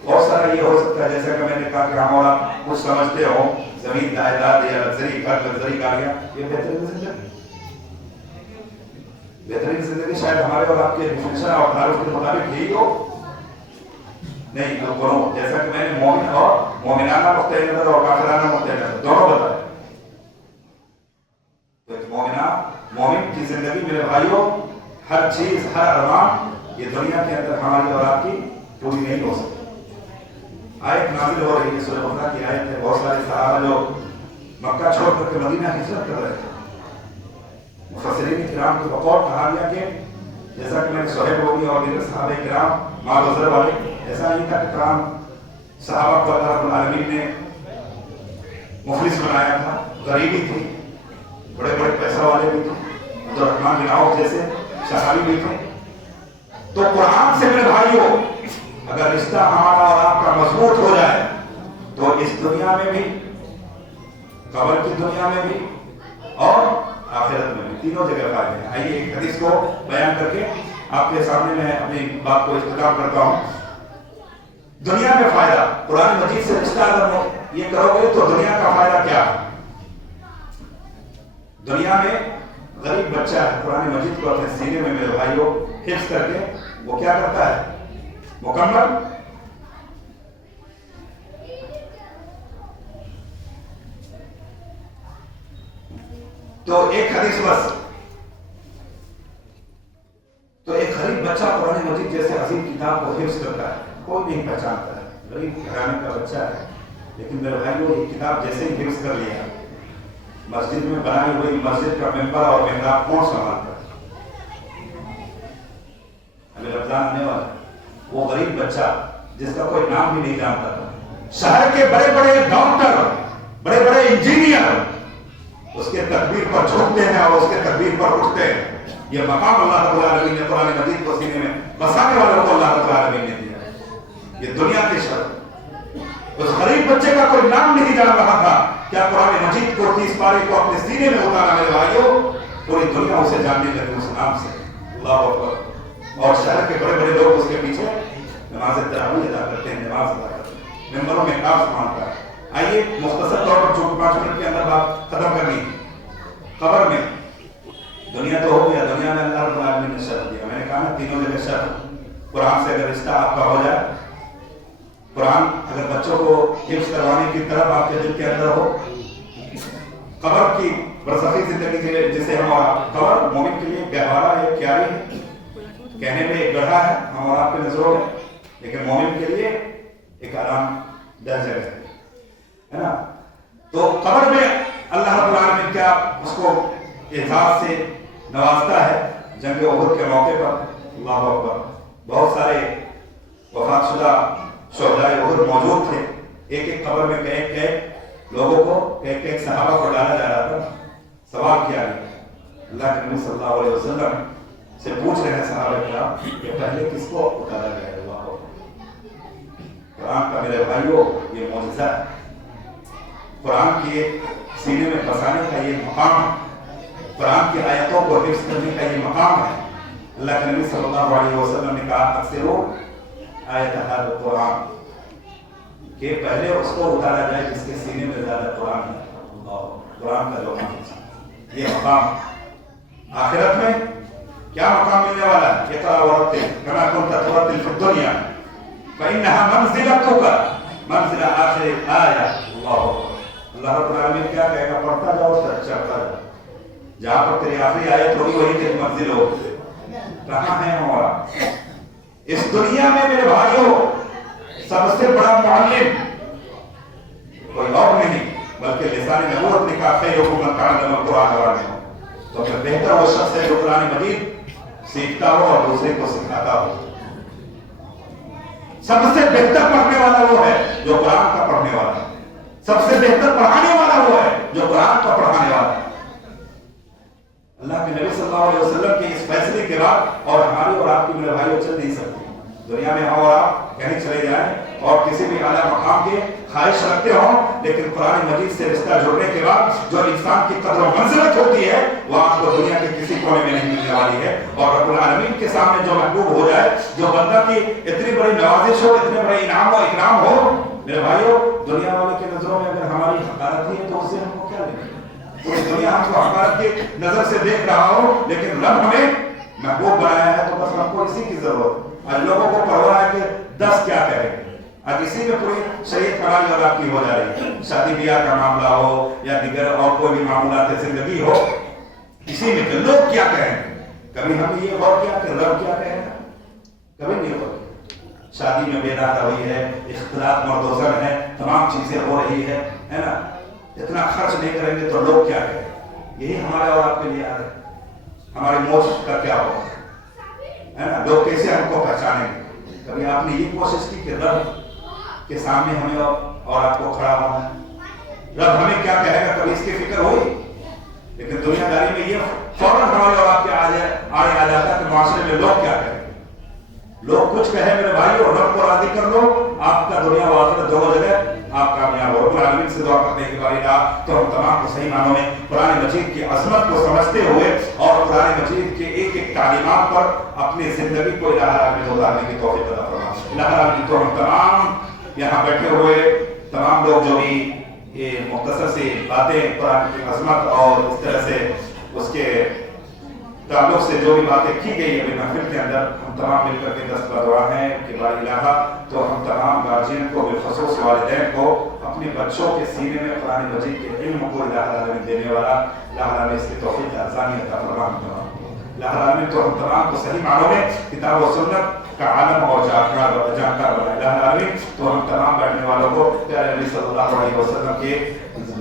بہت سارا یہ ہو سکتا ہے، جیسا کہ میں نے کہا کہ ہم اور آپ کچھ سمجھتے ہو زمین جائیداد یا لگژری گھر، لگژری گاڑیاں، یہ بہترین زندگی. بہترین زندگی شاید ہمارے اور آپ کے ڈیفینیشن اور تعارف کے مطابق یہی ہو. نہیں، القنوت، جیسا کہ میں نے مومن اور مومنانہ نقطۂ نظر اور کافرانہ نقطۂ نظر دونوں بتائے. مومن کی زندگی میرے بھائیوں، ہر چیز، ہر ارمان یہ دنیا کے اندر ہماری اور آپ کی پوری نہیں ہو سکتی. آیت نازل ہو رہی ہے، سورہ بقرہ کی آیت ہے. بہت سارے صحابہ جو مکہ چھوڑ کر کے مدینہ ہجرت کر رہے تھے، مفسرین کرام کو بقول کہا گیا کہ جیسا کہ میں نے صہیب ہوگی اور دیگر صحابہ کرام مال و زر والے، ایسا نہیں تھا کہ تمام صحابہ کو اللہ رب العالمین نے مفلس بنایا تھا. غریبی تھی، بڑے بڑے پیسہ والے بھی تھے، عبدالرحمن بن عوف جیسے صحابی بھی تھے. تو قرآن سے میرے بھائیوں اگر رشتہ ہمارا اور آپ کا مضبوط ہو جائے تو اس دنیا میں بھی، قبر کی دنیا میں بھی اور آخرت میں بھی، تینوں جگہ فائدے ہیں. آئیے ایک حدیث کو بیان کر کے آپ کے سامنے میں اپنی بات کو اختتام کرتا ہوں. دنیا میں فائدہ، قرآن مجید سے رشتہ اگر یہ کرو گے تو دنیا کا فائدہ کیا ہے؟ دنیا میں غریب بچہ ہے، قرآن مجید کو اپنے سینے میں میرے بھائیوں حفظ کر کے وہ کیا کرتا ہے؟ مکمل تو ایک حدیث بس، تو ایک غریب بچہ قرآن مجید جیسے عظیم کتاب کو حفظ کرتا ہے، کوئی نہیں پہچانتا ہے، غریب گھرانے کا بچہ ہے، لیکن میرے بھائیوں یہ کتاب جیسے ہی حفظ کر لیا، مسجد میں بنائی ہوئی مسجد کا ممبر اور محراب کون سنبھالتا ہے؟ ابھی رمضان آنے والا، وہ غریب بچہ جس کا کوئی نام بھی نہیں جانتا تھا، شہر کے بڑے بڑے ڈاکٹر، بڑے بڑے انجینئر اس کے تکبیر پر جھکتے ہیں اور اس کے تکبیر پر اٹھتے ہیں. یہ مقام اللہ رب العالمین نے قرآن مجید کو سینے میں بسانے والوں کو اللہ رب العالمین نے دیا. یہ دنیا کی شرط. اس غریب بچے کا کوئی نام نہیں جان رہا تھا، کیا قرآن مجید کو 30 پارے کو اپنے سینے میں اتارا میرے بھائیوں، پوری دنیا اسے جاننے لگی اس نام سے. اللہ اکبر. اور شہر کے بڑے بڑے لوگ اس کے پیچھے نماز تراویح ادا کرتے ہیں، نماز ادا کرتے ہیں، ممبروں میں کام سنبھالتا ہے. آئیے مختصر طور پر چونکہ 5 منٹ کے اندر بات ختم کرنی ہے. قبر میں دنیا تو ہو گیا، دنیا میں اللہ رب العالمین نے شرط دیا، میں نے کہا نا تینوں جگہ شرط. قرآن سے اگر رشتہ آپ کا ہو جائے، قرآن اگر بچوں کو حفظ کروانے کی طرف آپ کے دل کے اندر ہو، قبر کی برزخی زندگی کے لیے جسے ہم اور قبر مومن کے لیے گہوارہ ہے، کیاری ہے، کہنے میں ایک گڑھا ہے ہم اور آپ کے نظروں میں، لیکن مومن کے لیے ایک آرام دہ جگہ ہے نا. تو قبر میں اللہ رب العالمین کیا اس کو اعزاز سے نوازتا ہے. جنگ احد کے موقع پر اللہ اکبر بہت سارے وفات شدہ شہدائے احد موجود تھے. ایک ایک قبر میں ایک لوگوں کو، ایک صحابہ کو ڈالا جا رہا تھا. سوال کیا گیا، اللہ کے نبی صلی اللہ علیہ وسلم سے پوچھ رہے ہیں صحابہ کرام کہ پہلے کس کو اتارا گیا ہے؟ اللہ قرآن کا میرے بھائیوں یہ معجزہ ہے. قرآن کے سینے میں بسانے کا یہ مقام ہے، قرآن کی آیتوں کو حفظ کرنے کا یہ مقام ہے. اللہ کے نبی صلی اللہ علیہ وسلم نے کہا اکثروا آیت هذا القرآن، کہ پہلے اس کو اتارا جائے جس کے سینے میں زیادہ قرآن ہے. قرآن کا جو یہ مقام آخرت میں کیا مقام ملنے والا ہے؟ اقرأ ورتل كما كنت ترتل في الدنيا فإنها منزلتك منزل آخر الآية. اللہ رب العالمین کیا کہے گا؟ پڑھتا جاؤ، چڑھتا جاؤ، جہاں پر تیری آخری آیت ہوگی وہی تیری منزل ہوگی. کہاں ہے ہمارا اس دنیا میں میرے بھائیوں؟ سب سے بڑا معلم کوئی اور نہیں بلکہ لسان نبوت نے کہا خیرکم من تعلم القرآن وعلمہ. تو پھر بہتر وہ شخص ہے جو قرآن مجید سیکھتا ہو اور دوسرے کو سکھاتا ہو. سب سے بہتر پڑھنے والا وہ ہے جو قرآن کا پڑھنے والا ہے. سب سے بہتر پڑھانے والا وہ ہے جو قرآن کا پڑھانے والا ہے. اللہ کے نبی صلی اللہ علیہ وسلم کے اس فیصلے کے بعد اور ہماری اور آپ کی میرے بھائیوں چل نہیں سکتی. دنیا میں ہم اور آپ کہیں چلے جائیں اور کسی بھی اعلیٰ مقام کے خواہش رکھتے ہوں، لیکن قرآن مجید سے رشتہ جوڑنے کے بعد جو انسان کی قدر و منزلت ہوتی ہے وہ آپ کو دنیا کے کسی کونے میں نہیں ملنے والی ہے. اور رب العالمین کے سامنے جو محبوب ہو جائے، جو بندہ کی اتنی بڑی نوازش ہو، اتنے بڑے انعام و اکرام ہو، میرے بھائیوں دنیا والے کے نظروں میں اگر ہماری حقارت ہی ہے تو اس سے ہم کو کیا لیں؟ پوری دنیا ہم کو حقارت کی نظر سے دیکھ رہا ہو، لیکن رب ہمیں محبوب بنایا ہے تو بس ہم کو اسی کی ضرورت ہے. آج لوگوں کو پرواہ ہے کہ 10 کیا کہیں گے، اب اسی میں پوری شریعت قرآن اور آپ کی ہو جا رہی ہے. شادی بیاہ کا معاملہ ہو یا دیگر اور کوئی بھی معاملات زندگی ہو، اسی میں کہ لوگ کیا کہیں. کبھی ہم نے یہ غور کیا کہ رب کیا کہے گا؟ کبھی نہیں غور کیا. شادی میں بے داتا ہوئی ہے، اختلاط مرد و زن ہے، تمام چیزیں ہو رہی ہے نا. اتنا خرچ نہیں کریں گے تو لوگ کیا کہیں. یہی ہمارے اور آپ کے لیے آ رہے. ہمارے موش کا کیا ہوگا ہے نا. لوگ کیسے ہم کو پہچانیں گے. کبھی آپ نے یہ کوشش کی کہ رب کے سامنے ہمیں اور آپ کو کھڑا ہونا ہے، رب ہمیں کیا کہے گا، کبھی اس کی فکر ہوئی؟ لیکن دنیا داری میں یہ فوراً ہمارے اور آپ کے آڑے آ جاتا ہے کہ معاشرے میں لوگ کیا کہیں گے. لوگ کچھ کہے میرے بھائی اور رب کو راضی کر لو، آپ کا دنیا و آخرت دونوں جگہ آپ کامیاب ہو. رب العالمین سے دعا کرتے ہیں کہ باری تو ہم تمام کو صحیح معنوں میں قرآن مجید کی عظمت کو سمجھتے ہوئے اور قرآن مجید کے ایک ایک تعلیمات پر اپنی زندگی کو الہ العالمین میں اتارنے کی توفیق عطا فرما. الہ العالمین تو ہم تمام یہاں بیٹھے ہوئے تمام لوگ جو بھی یہ مختصر سی باتیں قرآن کی عظمت اور اس طرح سے اس کے تعلق سے جو بھی باتیں کی گئی ابھی محفل کے اندر، ہم تمام مل کر کے دست دعا ہیں کہ باری الہ تو ہم تمام گارجین کو بالخصوص والدین کو اپنے بچوں کے سینے میں قرآن مجید کے علم کو الہ العالمین دینے والا الہ العالمین اس کی توفیق آسانی عطا فرما. الہ العالمین تو ہم تمام کو صحیح معنوں میں کتاب و سنت کا عالم اور جانکار بنا. الہ العالمین تو ہم تمام بیٹھنے والوں کو پیارے نبی صلی اللہ علیہ وسلم کے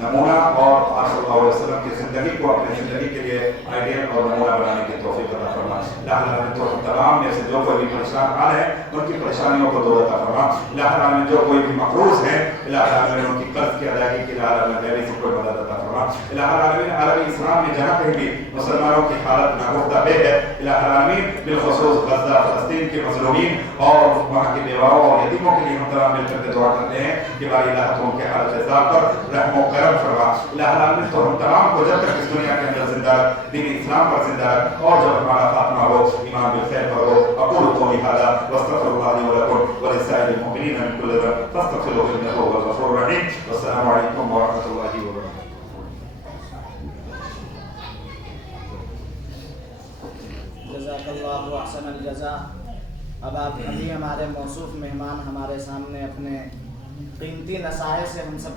نمونہ اور آپ صلی اللہ علیہ وسلم کی زندگی کو اپنی زندگی کے لیے آئیڈیل اور نمونہ بنانے کی توفیق عطا فرما. الہ العالمین تو ہم تمام میں سے جو کوئی بھی پریشان حال ہے ان کی پریشانیوں کو دور عطا فرما. الہ العالمین جو کوئی بھی مقروض ہیں الہ العالمین ان کی قرض کی ادائیگی کی الہ العالمین سے کوئی مدد عطا فرما. الہ العالمین عالمی اسلام میں جہاں کہیں بھی مسلمانوں کی حالت ناگفتہ بے ہے، الہ العالمین بالخصوص غزہ فلسطین کے مظلومین اور وہاں کی بیواؤں اور یتیموں کے لیے ہم تمام مل کر کے دعا کرتے ہیں کہ باری الہ تو ان کے حالت حساب پر رحم و کرم فرما. الہ العالمین تو ہم تمام کو جب تک اس دنیا کے اندر زندہ رکھ، دین اسلام پر زندہ رکھ، اور جب ہمارا خاتمہ ہو ایمان بالخیر پر ہو. اقول قولی ھذا واستغفر اللہ لي ولكم ولسائر المؤمنین من كل ذنب فاستغفروه انه هو الغفور الرحیم. والسلام علیکم ورحمۃ اللہ وبرکاتہ. جزاک اللہ احسن الجزاء. اب آپ ابھی ہمارے موصوف مہمان ہمارے سامنے اپنے قیمتی نصائح سے ہم سب